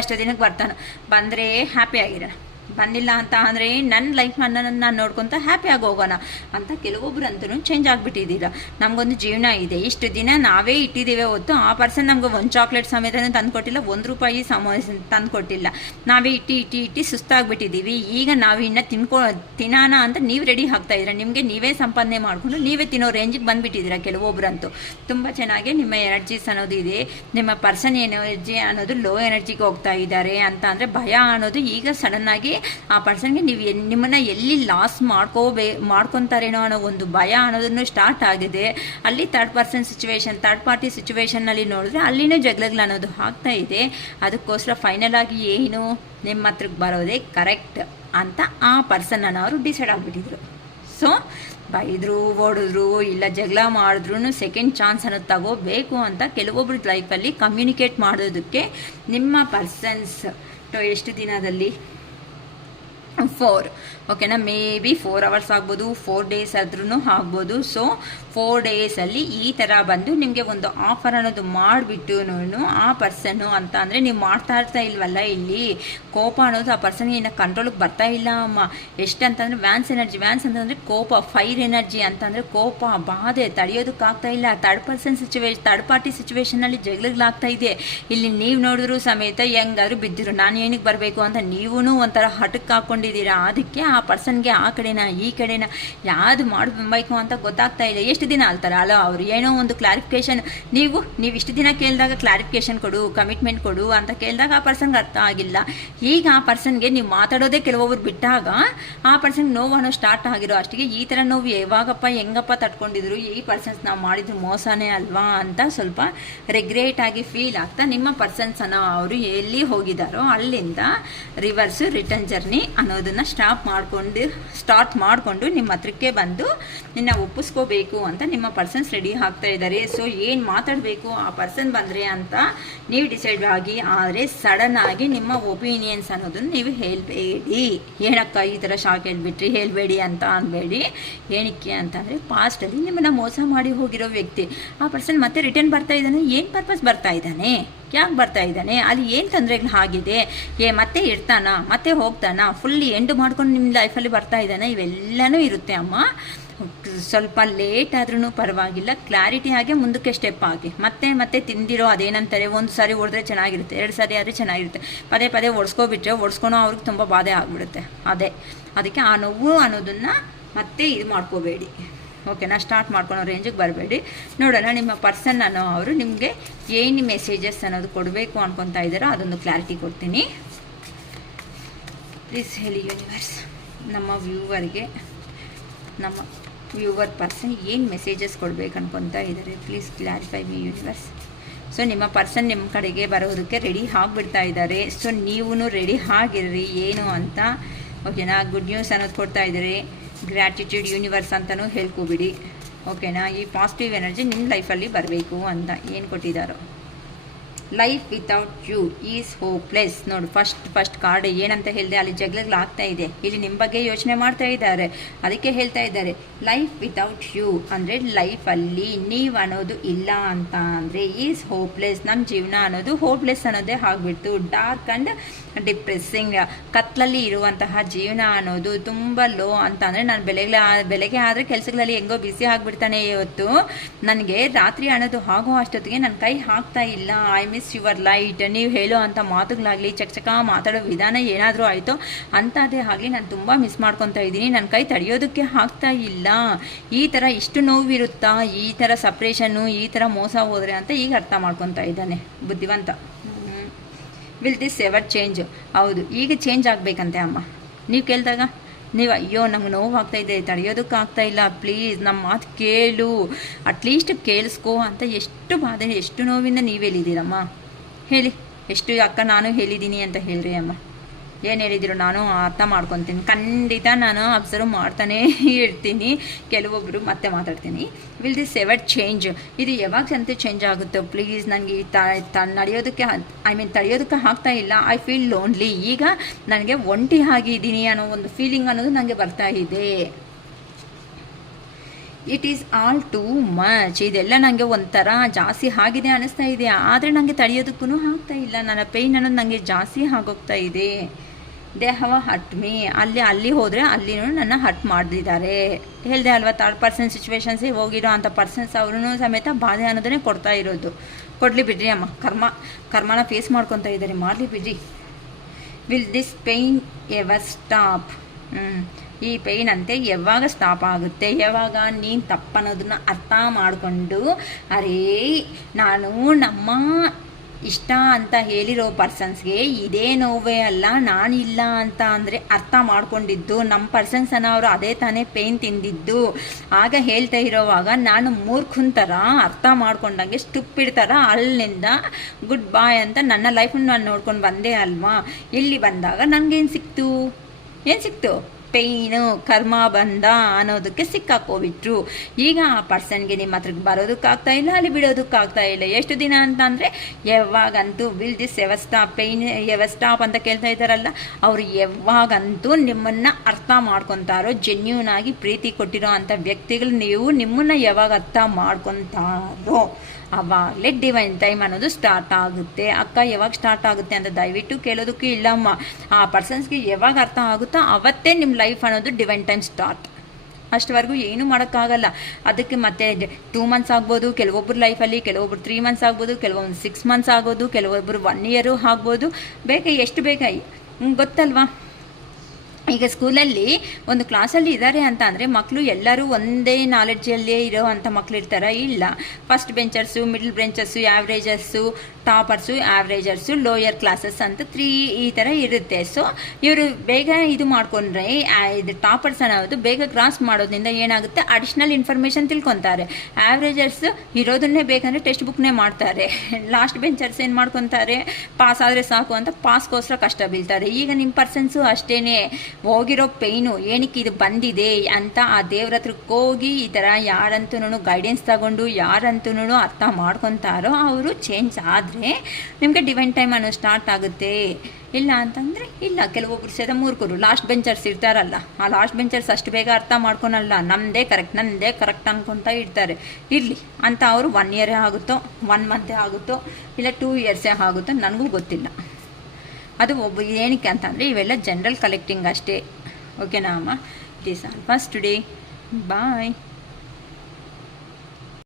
ಎಷ್ಟು ದಿನಕ್ಕೆ ಬರ್ತಾನೋ, ಬಂದರೆ ಹ್ಯಾಪಿ ಆಗಿರೋಣ, ಬಂದಿಲ್ಲ ಅಂತ ಅಂದರೆ ನನ್ನ ಲೈಫ್ ನಾನು ನೋಡ್ಕೊತ ಹ್ಯಾಪಿಯಾಗಿ ಹೋಗೋಣ ಅಂತ ಕೆಲವೊಬ್ರಂತೂ ಚೇಂಜ್ ಆಗಿಬಿಟ್ಟಿದ್ದೀರಾ. ನಮಗೊಂದು ಜೀವನ ಇದೆ, ಇಷ್ಟು ದಿನ ನಾವೇ ಇಟ್ಟಿದ್ದೀವಿ ಹೊತ್ತು ಆ ಪರ್ಸನ್ ನಮ್ಗೆ ಒಂದು ಚಾಕ್ಲೇಟ್ ಸಮೇತನೂ ತಂದು ಕೊಟ್ಟಿಲ್ಲ, ₹1 ತಂದು ಕೊಟ್ಟಿಲ್ಲ. ನಾವೇ ಇಟ್ಟು ಸುಸ್ತಾಗ್ಬಿಟ್ಟಿದ್ದೀವಿ. ಈಗ ನಾವು ಇನ್ನು ತಿನ್ನೋಣ ಅಂತ ನೀವು ರೆಡಿ ಆಗ್ತಾ ಇದ್ದೀರಾ. ನಿಮಗೆ ನೀವೇ ಸಂಪಾದನೆ ಮಾಡಿಕೊಂಡು ನೀವೇ ತಿನ್ನೋ ರೇಂಜಿಗೆ ಬಂದುಬಿಟ್ಟಿದ್ದೀರಾ. ಕೆಲವೊಬ್ರಂತೂ ತುಂಬ ಚೆನ್ನಾಗಿ ನಿಮ್ಮ ಎನರ್ಜೀಸ್ ಅನ್ನೋದು ಇದೆ. ನಿಮ್ಮ ಪರ್ಸನ್ ಎನರ್ಜಿ ಅನ್ನೋದು ಲೋ ಎನರ್ಜಿಗೆ ಹೋಗ್ತಾ ಇದ್ದಾರೆ ಅಂತ ಅಂದರೆ ಭಯ ಅನ್ನೋದು ಈಗ ಸಡನ್ನಾಗಿ ಆ ಪರ್ಸನ್ಗೆ ನೀವು ನಿಮ್ಮನ್ನು ಎಲ್ಲಿ ಲಾಸ್ ಮಾಡ್ಕೊತಾರೇನೋ ಅನ್ನೋ ಒಂದು ಭಯ ಅನ್ನೋದನ್ನು ಸ್ಟಾರ್ಟ್ ಆಗಿದೆ. ಅಲ್ಲಿ ಥರ್ಡ್ ಪಾರ್ಟಿ ಸಿಚುವೇಶನ್ನಲ್ಲಿ ನೋಡಿದ್ರೆ ಅಲ್ಲಿನೂ ಜಗಳಗಳು ಅನ್ನೋದು ಆಗ್ತಾ ಇದೆ. ಅದಕ್ಕೋಸ್ಕರ ಫೈನಲ್ ಆಗಿ ಏನು ನಿಮ್ಮ ಹತ್ರಕ್ಕೆ ಬರೋದೇ ಕರೆಕ್ಟ್ ಅಂತ ಆ ಪರ್ಸನನ್ನು ಅವರು ಡಿಸೈಡ್ ಆಗಿಬಿಟ್ಟಿದ್ರು. ಸೊ ಬೈದ್ರು, ಓಡಿದ್ರು, ಇಲ್ಲ ಜಗಳ ಮಾಡಿದ್ರು ಸೆಕೆಂಡ್ ಚಾನ್ಸ್ ಅನ್ನೋದು ತಗೋಬೇಕು ಅಂತ ಕೆಲವೊಬ್ರ ಲೈಫಲ್ಲಿ ಕಮ್ಯುನಿಕೇಟ್ ಮಾಡೋದಕ್ಕೆ ನಿಮ್ಮ ಪರ್ಸನ್ಸ್ ಎಷ್ಟು ದಿನದಲ್ಲಿ 4 ಓಕೆನಾ, ಮೇ ಬಿ 4 hours ಆಗ್ಬೋದು, 4 days ಆದ್ರೂ ಆಗ್ಬೋದು. ಸೊ 4 daysಲ್ಲಿ ಈ ಥರ ಬಂದು ನಿಮಗೆ ಒಂದು ಆಫರ್ ಅನ್ನೋದು ಮಾಡಿಬಿಟ್ಟು ಆ ಪರ್ಸನ್ನು ಅಂತ ಅಂದರೆ ನೀವು ಮಾಡ್ತಾ ಇಲ್ವಲ್ಲ, ಇಲ್ಲಿ ಕೋಪ ಅನ್ನೋದು ಆ ಪರ್ಸನ್ಗೆ ಇನ್ನು ಕಂಟ್ರೋಲಿಗೆ ಬರ್ತಾ ಇಲ್ಲ ಅಮ್ಮ. ಎಷ್ಟಂತಂದರೆ ವ್ಯಾನ್ಸ್ ಅಂತಂದರೆ ಕೋಪ, ಫೈರ್ ಎನರ್ಜಿ ಅಂತಂದರೆ ಕೋಪ, ಬಾಧೆ ತಡೆಯೋದಕ್ಕಾಗ್ತಾ ಇಲ್ಲ. ಥರ್ಡ್ ಪಾರ್ಟಿ ಸಿಚುವೇಶನಲ್ಲಿ ಜಗಳಾಗ್ತಾ ಇದೆ. ಇಲ್ಲಿ ನೀವು ನೋಡಿದ್ರು ಸಮೇತ ಹೆಂಗಾದ್ರೂ ಬಿದ್ದಿರು, ನಾನು ಏನಕ್ಕೆ ಬರಬೇಕು ಅಂತ ನೀವು ಒಂಥರ ಹಠಕ್ಕೆ ಹಾಕ್ಕೊಂಡಿದ್ದೀರಾ. ಅದಕ್ಕೆ ಆ ಪರ್ಸನ್ಗೆ ಆ ಕಡೆನ ಈ ಕಡೆನ ಯಾವುದು ಮಾಡಬೇಕು ಅಂತ ಗೊತ್ತಾಗ್ತಾ ಇಲ್ಲ. ಎಷ್ಟು ದಿನ ಅಲ್ತಾರೆ ಅಲ್ಲ, ಅವ್ರು ಏನೋ ಒಂದು ಕ್ಲಾರಿಫಿಕೇಶನ್, ನೀವು ಇಷ್ಟು ದಿನ ಕೇಳಿದಾಗ ಕ್ಲಾರಿಫಿಕೇಶನ್ ಕೊಡು, ಕಮಿಟ್ಮೆಂಟ್ ಕೊಡು ಅಂತ ಕೇಳಿದಾಗ ಆ ಪರ್ಸನ್ಗೆ ಅರ್ಥ ಆಗಿಲ್ಲ. ಈಗ ಆ ಪರ್ಸನ್ಗೆ ನೀವು ಮಾತಾಡೋದೇ ಕೆಲವೊಬ್ರು ಬಿಟ್ಟಾಗ ಆ ಪರ್ಸನ್ಗೆ ನೋವು ಅನ್ನೋ ಸ್ಟಾರ್ಟ್ ಆಗಿರೋ ಅಷ್ಟಿಗೆ ಈ ಥರ ನೋವು ಯಾವಾಗಪ್ಪ ಹೆಂಗಪ್ಪ ತಟ್ಕೊಂಡಿದ್ರು, ಈ ಪರ್ಸನ್ಸ್ ನಾವು ಮಾಡಿದ್ರು ಮೋಸನೇ ಅಲ್ವಾ ಅಂತ ಸ್ವಲ್ಪ ರಿಗ್ರೇಟ್ ಆಗಿ ಫೀಲ್ ಆಗ್ತಾ ನಿಮ್ಮ ಪರ್ಸನ್ಸನ್ನು ಅವರು ಎಲ್ಲಿ ಹೋಗಿದ್ದಾರೋ ಅಲ್ಲಿಂದ ರಿಟರ್ನ್ ಜರ್ನಿ ಅನ್ನೋದನ್ನು ಸ್ಟಾಪ್ ಮಾಡ್ಕೊಂಡು ಮಾಡಿಕೊಂಡು ನಿಮ್ಮ ಹತ್ರಕ್ಕೆ ಬಂದು ನಿನ್ನ ಒಪ್ಪಿಸ್ಕೋಬೇಕು ಅಂತ ನಿಮ್ಮ ಪರ್ಸನ್ಸ್ ರೆಡಿ ಆಗ್ತಾ ಇದ್ದಾರೆ. ಸೊ ಏನು ಮಾತಾಡಬೇಕು ಆ ಪರ್ಸನ್ ಬಂದರೆ ಅಂತ ನೀವು ಡಿಸೈಡ್ ಆಗಿ, ಆದರೆ ಸಡನ್ ಆಗಿ ನಿಮ್ಮ ಒಪಿನಿಯನ್ಸ್ ಅನ್ನೋದನ್ನು ನೀವು ಹೇಳಬೇಡಿ. ಏನಕ್ಕ ಈ ಥರ ಶಾಕ್ ಹೇಳ್ಬಿಟ್ರಿ, ಹೇಳಬೇಡಿ ಅಂತ ಅನ್ಬೇಡಿ. ಏನಕ್ಕೆ ಅಂತಂದರೆ ಪಾಸ್ಟಲ್ಲಿ ನಿಮ್ಮನ್ನು ಮೋಸ ಮಾಡಿ ಹೋಗಿರೋ ವ್ಯಕ್ತಿ ಆ ಪರ್ಸನ್ ಮತ್ತೆ ರಿಟರ್ನ್ ಬರ್ತಾ ಇದ್ದಾನೆ. ಏನು ಪರ್ಪಸ್ ಬರ್ತಾ ಇದ್ದಾನೆ, ಯಾಕೆ ಬರ್ತಾ ಇದ್ದಾನೆ, ಅಲ್ಲಿ ಏನು ತೊಂದರೆಗಳು ಆಗಿದೆ, ಮತ್ತೆ ಇರ್ತಾನ, ಮತ್ತೆ ಹೋಗ್ತಾನ, ಫುಲ್ ಎಂಡ್ ಮಾಡ್ಕೊಂಡು ನಿಮ್ಮ ಲೈಫಲ್ಲಿ ಬರ್ತಾ ಇದ್ದಾನೆ, ಇವೆಲ್ಲನೂ ಇರುತ್ತೆ ಅಮ್ಮ. ಸ್ವಲ್ಪ ಲೇಟ್ ಆದ್ರೂ ಪರವಾಗಿಲ್ಲ, ಕ್ಲಾರಿಟಿ ಆಗಿ ಮುಂದಕ್ಕೆ ಸ್ಟೆಪ್ ಆಗಿ. ಮತ್ತೆ ತಿಂದಿರೋ ಅದೇನಂತಾರೆ, ಒಂದು ಸಾರಿ ಹೊಡೆದ್ರೆ ಚೆನ್ನಾಗಿರುತ್ತೆ, 2 ಸಾರಿ ಆದರೆ ಚೆನ್ನಾಗಿರುತ್ತೆ, ಪದೇ ಓಡಿಸ್ಕೊಬಿಟ್ರೆ ಓಡಿಸ್ಕೊಳೋ ಅವ್ರಿಗೆ ತುಂಬ ಬಾಧೆ ಆಗಿಬಿಡುತ್ತೆ. ಅದಕ್ಕೆ ಆ ನೋವು ಅನ್ನೋದನ್ನು ಮತ್ತೆ ಇದು ಮಾಡ್ಕೋಬೇಡಿ. ಓಕೆನಾ, ಸ್ಟಾರ್ಟ್ ಮಾಡ್ಕೊಳೋ ರೇಂಜಿಗೆ ಬರಬೇಡಿ. ನೋಡೋಣ ನಿಮ್ಮ ಪರ್ಸನ್ ಅನ್ನೋ ಅವರು ನಿಮಗೆ ಏನು ಮೆಸೇಜಸ್ ಅನ್ನೋದು ಕೊಡಬೇಕು ಅನ್ಕೊತಾ ಇದ್ದಾರೋ ಅದೊಂದು ಕ್ಲಾರಿಟಿ ಕೊಡ್ತೀನಿ. ಪ್ಲೀಸ್ ಹೇಳಿ ಯೂನಿವರ್ಸ್, ನಮ್ಮ ವ್ಯೂವರ್ ಪರ್ಸನ್ ಏನು ಮೆಸೇಜಸ್ ಕೊಡಬೇಕು ಅನ್ಕೊತಾ ಇದ್ದಾರೆ. Please clarify me universe. So ನಿಮ್ಮ ಪರ್ಸನ್ ನಿಮ್ಮ ಕಡೆಗೆ ಬರೋದಕ್ಕೆ ರೆಡಿ ಆಗಿಬಿಡ್ತಾ ಇದ್ದಾರೆ. ಸೊ ನೀವೂ ರೆಡಿ ಆಗಿರ್ರಿ ಏನು ಅಂತ. ಓಕೆನಾ, ಗುಡ್ ನ್ಯೂಸ್ ಅನ್ನೋದು ಕೊಡ್ತಾ ಇದ್ದಾರೆ. ಗ್ರ್ಯಾಟಿಟ್ಯೂಡ್ ಯೂನಿವರ್ಸ್ ಅಂತಲೂ ಹೇಳ್ಕೊಬಿಡಿ. ಓಕೆನಾ, ಈ ಪಾಸಿಟಿವ್ ಎನರ್ಜಿ ನಿಮ್ಮ ಲೈಫಲ್ಲಿ ಬರಬೇಕು ಅಂತ ಏನು ಕೊಟ್ಟಿದ್ದಾರೋ. Life without you is hopeless. ನೋಡು, ಫಸ್ಟ್ ಕಾರ್ಡ್ ಏನಂತ ಹೇಳಿದೆ, ಅಲ್ಲಿ ಜಗಳಾಗ್ತಾ ಇದೆ, ಇಲ್ಲಿ ನಿಮ್ಮ ಬಗ್ಗೆ ಯೋಚನೆ ಮಾಡ್ತಾ ಇದ್ದಾರೆ. ಅದಕ್ಕೆ ಹೇಳ್ತಾ ಇದ್ದಾರೆ ಲೈಫ್ ವಿತೌಟ್ ಯು ಅಂದರೆ ಲೈಫಲ್ಲಿ ನೀವು ಅನ್ನೋದು ಇಲ್ಲ ಅಂತ ಅಂದರೆ ಈಸ್ ಹೋಪ್ಲೆಸ್. ನಮ್ಮ ಜೀವನ ಅನ್ನೋದು ಹೋಪ್ಲೆಸ್ ಅನ್ನೋದೇ ಆಗಿಬಿಡ್ತು. ಡಾರ್ಕ್ ಆ್ಯಂಡ್ ಡಿಪ್ರೆಸ್ಸಿಂಗ್, ಕತ್ಲಲ್ಲಿ ಇರುವಂತಹ ಜೀವನ ಅನ್ನೋದು ತುಂಬ ಲೋ ಅಂತ ಅಂದರೆ ನಾನು ಬೆಳಗ್ಗೆ ಆದರೆ ಕೆಲಸಗಳಲ್ಲಿ ಹೆಂಗೋ ಬಿಸಿ ಆಗಿಬಿಡ್ತಾನೆ. ಇವತ್ತು ನನಗೆ ರಾತ್ರಿ ಅನ್ನೋದು ಆಗೋ ಅಷ್ಟೊತ್ತಿಗೆ ನನ್ನ ಕೈ ಹಾಕ್ತಾ ಇಲ್ಲ. I miss your light. ನೀವು ಹೇಳೋ ಅಂಥ ಮಾತುಗಳಾಗಲಿ, ಚಕಚಕ ಮಾತಾಡೋ ವಿಧಾನ ಏನಾದರೂ ಆಯಿತು ಅಂಥದ್ದೇ ಆಗಲಿ ನಾನು ತುಂಬ ಮಿಸ್ ಮಾಡ್ಕೊತಾ ಇದ್ದೀನಿ. ನನ್ನ ಕೈ ತಡೆಯೋದಕ್ಕೆ ಆಗ್ತಾ ಇಲ್ಲ. ಈ ಥರ ಇಷ್ಟು ನೋವಿರುತ್ತಾ, ಈ ಥರ ಸಪ್ರೇಷನ್ನು, ಈ ಥರ ಮೋಸ ಹೋದರೆ ಅಂತ ಈಗ ಅರ್ಥ ಮಾಡ್ಕೊತಾ ಇದ್ದಾನೆ ಬುದ್ಧಿವಂತ. Will this ever change? ಹೌದು, ಈಗ ಚೇಂಜ್ ಆಗಬೇಕಂತೆ ಅಮ್ಮ. ನೀವು ಕೇಳಿದಾಗ ನೀವು ಅಯ್ಯೋ ನಂಗೆ ನೋವಾಗ್ತಾ ಇದೆ, ತಡೆಯೋದಕ್ಕಾಗ್ತಾ ಇಲ್ಲ, ಪ್ಲೀಸ್ ನಮ್ಮ ಮಾತು ಕೇಳು, ಅಟ್ಲೀಸ್ಟ್ ಕೇಳಿಸ್ಕೋ ಅಂತ ಎಷ್ಟು ಬಾಧೆ, ಎಷ್ಟು ನೋವಿಂದ ನೀವು ಹೇಳಿದ್ದೀರಮ್ಮ. ಹೇಳಿ, ಎಷ್ಟು ಅಕ್ಕ ನಾನು ಹೇಳಿದ್ದೀನಿ ಅಂತ ಹೇಳ್ರಿ ಅಮ್ಮ. ಏನು ಹೇಳಿದ್ರು ನಾನು ಅರ್ಥ ಮಾಡ್ಕೊತೀನಿ. ಖಂಡಿತ ನಾನು ಅಬ್ಸರ್ವ್ ಮಾಡ್ತಾನೇ ಇರ್ತೀನಿ. ಕೆಲವೊಬ್ಬರು ಮತ್ತೆ ಮಾತಾಡ್ತೀನಿ. Will this ever change? ಇದು ಯಾವಾಗ ಅಂತ ಚೇಂಜ್ ಆಗುತ್ತೋ ಪ್ಲೀಸ್. ನನಗೆ ನಡೆಯೋದಕ್ಕೆ ತಡೆಯೋದಕ್ಕೆ ಆಗ್ತಾ ಇಲ್ಲ. I feel lonely. ಈಗ ನನಗೆ ಒಂಟಿ ಆಗಿದ್ದೀನಿ ಅನ್ನೋ ಒಂದು ಫೀಲಿಂಗ್ ಅನ್ನೋದು ನನಗೆ ಬರ್ತಾ ಇದೆ. It is all too much. ಇದೆಲ್ಲ ನನಗೆ ಒಂಥರ ಜಾಸ್ತಿ ಆಗಿದೆ ಅನ್ನಿಸ್ತಾ ಇದೆ. ಆದರೆ ನನಗೆ ತಡೆಯೋದಕ್ಕೂ ಆಗ್ತಾ ಇಲ್ಲ. ನನ್ನ ಪೇಯ್ನ್ ಅನ್ನೋದು ನನಗೆ ಜಾಸ್ತಿ ಆಗೋಗ್ತಾ ಇದೆ. They have hurt me. ಅಲ್ಲಿ ಹೋದರೆ ಅಲ್ಲಿನೂ ನನ್ನ ಹರ್ಟ್ ಮಾಡಿದ್ದಾರೆ. ಹೇಳಿದೆ ಅಲ್ವಾ, 3rd ಪರ್ಸನ್ ಸಿಚುವೇಶನ್ಸಿಗೆ ಹೋಗಿರೋ ಅಂಥ ಪರ್ಸನ್ಸ್ ಅವ್ರೂ ಸಮೇತ ಬಾಧೆ ಅನ್ನೋದನ್ನೇ ಕೊಡ್ತಾ ಇರೋದು. ಕೊಡಲಿ ಬಿಡ್ರಿ ಅಮ್ಮ, ಕರ್ಮನ ಫೇಸ್ ಮಾಡ್ಕೊತಾ ಇದ್ದಾರೆ, ಮಾಡಲಿ ಬಿಡ್ರಿ. Will this pain ever stop? ಈ ಪೇಯ್ನ್ ಅಂತೆ ಯಾವಾಗ ಸ್ಟಾಪ್ ಆಗುತ್ತೆ? ಯಾವಾಗ ನೀನು ತಪ್ಪನ್ನೋದನ್ನ ಅರ್ಥ ಮಾಡಿಕೊಂಡು ಅರೇ ನಾನು ನಮ್ಮ ಇಷ್ಟ ಅಂತ ಹೇಳಿರೋ ಪರ್ಸನ್ಸ್ಗೆ ಇದೇ ನೋವೇ ಅಲ್ಲ, ನಾನಿಲ್ಲ ಅಂತ ಅಂದರೆ ಅರ್ಥ ಮಾಡ್ಕೊಂಡಿದ್ದು ನಮ್ಮ ಪರ್ಸನ್ಸ್ ಅನ್ನೋರು ಅದೇ ತಾನೇ ಪೇಯ್ನ್ ತಿಂದಿದ್ದು. ಆಗ ಹೇಳ್ತಾ ಇರೋವಾಗ ನಾನು ಮೂರ್ಖನ್ ಥರ ಅರ್ಥ ಮಾಡ್ಕೊಂಡಂಗೆ ಸ್ಟುಪಿಡ್ ಥರ ಅಲ್ಲಿಂದ ಗುಡ್ ಬಾಯ್ ಅಂತ ನನ್ನ ಲೈಫನ್ನು ನಾನು ನೋಡ್ಕೊಂಡು ಬಂದೆ ಅಲ್ವಾ. ಇಲ್ಲಿ ಬಂದಾಗ ನನಗೇನು ಸಿಕ್ತು? ಪೇಯ್ನು, ಕರ್ಮ ಬಂದ ಅನ್ನೋದಕ್ಕೆ ಸಿಕ್ಕಾಕೋಬಿಟ್ರು. ಈಗ ಆ ಪರ್ಸನ್ಗೆ ನಿಮ್ಮ ಹತ್ರಕ್ಕೆ ಬರೋದಕ್ಕಾಗ್ತಾ ಇಲ್ಲ, ಅಲ್ಲಿ ಬಿಡೋದಕ್ಕಾಗ್ತಾ ಇಲ್ಲ. ಎಷ್ಟು ದಿನ ಅಂತ ಅಂದರೆ ಯಾವಾಗಂತೂ will this ever stop? Pain ever stop ಅಂತ ಕೇಳ್ತಾ ಇದ್ದಾರಲ್ಲ, ಅವರು ಯಾವಾಗಂತೂ ನಿಮ್ಮನ್ನು ಅರ್ಥ ಮಾಡ್ಕೊತಾರೋ, ಜೆನ್ಯೂನ್ ಆಗಿ ಪ್ರೀತಿ ಕೊಟ್ಟಿರೋ ಅಂಥ ವ್ಯಕ್ತಿಗಳು ನೀವು ನಿಮ್ಮನ್ನು ಯಾವಾಗ ಅರ್ಥ ಮಾಡ್ಕೊತಾರೋ ಆವಾಗಲೇ ಡಿವೈನ್ ಟೈಮ್ ಅನ್ನೋದು ಸ್ಟಾರ್ಟ್ ಆಗುತ್ತೆ. ಅಕ್ಕ ಯಾವಾಗ ಸ್ಟಾರ್ಟ್ ಆಗುತ್ತೆ ಅಂತ ದಯವಿಟ್ಟು ಕೇಳೋದಕ್ಕೂ ಇಲ್ಲಮ್ಮ. ಆ ಪರ್ಸನ್ಸ್ಗೆ ಯಾವಾಗ ಅರ್ಥ ಆಗುತ್ತೋ ಅವತ್ತೇ ನಿಮ್ಮ ಲೈಫ್ ಅನ್ನೋದು ಡಿವೈನ್ ಟೈಮ್ ಸ್ಟಾರ್ಟ್. ಅಷ್ಟವರೆಗೂ ಏನೂ ಮಾಡೋಕ್ಕಾಗಲ್ಲ. ಅದಕ್ಕೆ ಮತ್ತೆ 2 ಮಂತ್ಸ್ ಆಗ್ಬೋದು ಕೆಲವೊಬ್ಬರು ಲೈಫಲ್ಲಿ, ಕೆಲವೊಬ್ರು 3 ಮಂತ್ಸ್ ಆಗ್ಬೋದು, ಕೆಲವೊಂದು 6 ಮಂತ್ಸ್ ಆಗೋದು, ಕೆಲವೊಬ್ಬರು 1 ಇಯರು ಆಗ್ಬೋದು. ಎಷ್ಟು ಬೇಗ ಗೊತ್ತಲ್ವಾ. ಈಗ ಸ್ಕೂಲಲ್ಲಿ ಒಂದು ಕ್ಲಾಸಲ್ಲಿ ಇದ್ದಾರೆ ಅಂತ ಅಂದರೆ ಮಕ್ಕಳು ಎಲ್ಲರೂ ಒಂದೇ ನಾಲೆಡ್ಜಲ್ಲೇ ಇರೋ ಅಂಥ ಮಕ್ಕಳು ಇರ್ತಾರೆ? ಇಲ್ಲ. First benchers, middle benchers, averagers, toppers, averagers, lower classes ಅಂತ 3 ಈ ಥರ ಇರುತ್ತೆ. ಸೊ ಇವರು ಬೇಗ ಇದು ಮಾಡಿಕೊಂಡ್ರೆ ಇದು ಟಾಪರ್ಸ್ ಅನ್ನೋದು ಬೇಗ ಕ್ರಾಸ್ ಮಾಡೋದ್ರಿಂದ ಏನಾಗುತ್ತೆ, ಅಡಿಷ್ನಲ್ ಇನ್ಫಾರ್ಮೇಷನ್ ತಿಳ್ಕೊತಾರೆ. ಆ್ಯಾವ್ರೇಜರ್ಸ್ ಇರೋದನ್ನೇ ಬೇಕಂದರೆ ಟೆಕ್ಸ್ಟ್ ಬುಕ್ನೇ ಮಾಡ್ತಾರೆ. ಲಾಸ್ಟ್ ಬೆಂಚರ್ಸ್ ಏನು ಮಾಡ್ಕೊತಾರೆ, ಪಾಸ್ ಆದರೆ ಸಾಕು ಅಂತ ಪಾಸ್ಗೋಸ್ಕರ ಕಷ್ಟ ಬೀಳ್ತಾರೆ. ಈಗ ನಿಮ್ಮ ಪರ್ಸನ್ಸು ಅಷ್ಟೇ ಹೋಗಿರೋ ಪೇಯ್ನು ಏನಕ್ಕೆ ಇದು ಬಂದಿದೆ ಅಂತ ಆ ದೇವ್ರ ಹತ್ರಕ್ಕೆ ಹೋಗಿ ಈ ಥರ ಯಾರಂತೂ ಗೈಡೆನ್ಸ್ ತಗೊಂಡು ಯಾರಂತೂ ಅರ್ಥ ಮಾಡ್ಕೊತಾರೋ ಅವರು ಚೇಂಜ್ ಆದರೆ ನಿಮಗೆ ಡಿವೈನ್ ಟೈಮ್ ಅನ್ನೋ ಸ್ಟಾರ್ಟ್ ಆಗುತ್ತೆ. ಇಲ್ಲ ಅಂತಂದರೆ ಇಲ್ಲ. ಕೆಲವೊಬ್ರು ಸೇದ ಮೂರ್ಖರು ಲಾಸ್ಟ್ ಬೆಂಚರ್ಸ್ ಇರ್ತಾರಲ್ಲ, ಆ ಲಾಸ್ಟ್ ಬೆಂಚರ್ಸ್ ಅಷ್ಟು ಬೇಗ ಅರ್ಥ ಮಾಡ್ಕೊಳಲ್ಲ. ನಮ್ಮದೇ ಕರೆಕ್ಟ್ ಅನ್ಕೊತಾ ಇರ್ತಾರೆ. ಇರಲಿ ಅಂತ ಅವರು 1 ಇಯರೇ ಆಗುತ್ತೋ 1 ಮಂತೇ ಆಗುತ್ತೋ ಇಲ್ಲ 2 ಇಯರ್ಸೇ ಆಗುತ್ತೋ ನನಗೂ ಗೊತ್ತಿಲ್ಲ. ಅದು ಏನಕ್ಕೆ ಅಂತಂದರೆ ಇವೆಲ್ಲ ಜನರಲ್ ಕಲೆಕ್ಟಿಂಗ್ ಅಷ್ಟೇ. ಓಕೆನಾ ಅಮ್ಮ? It is all for today. Bye.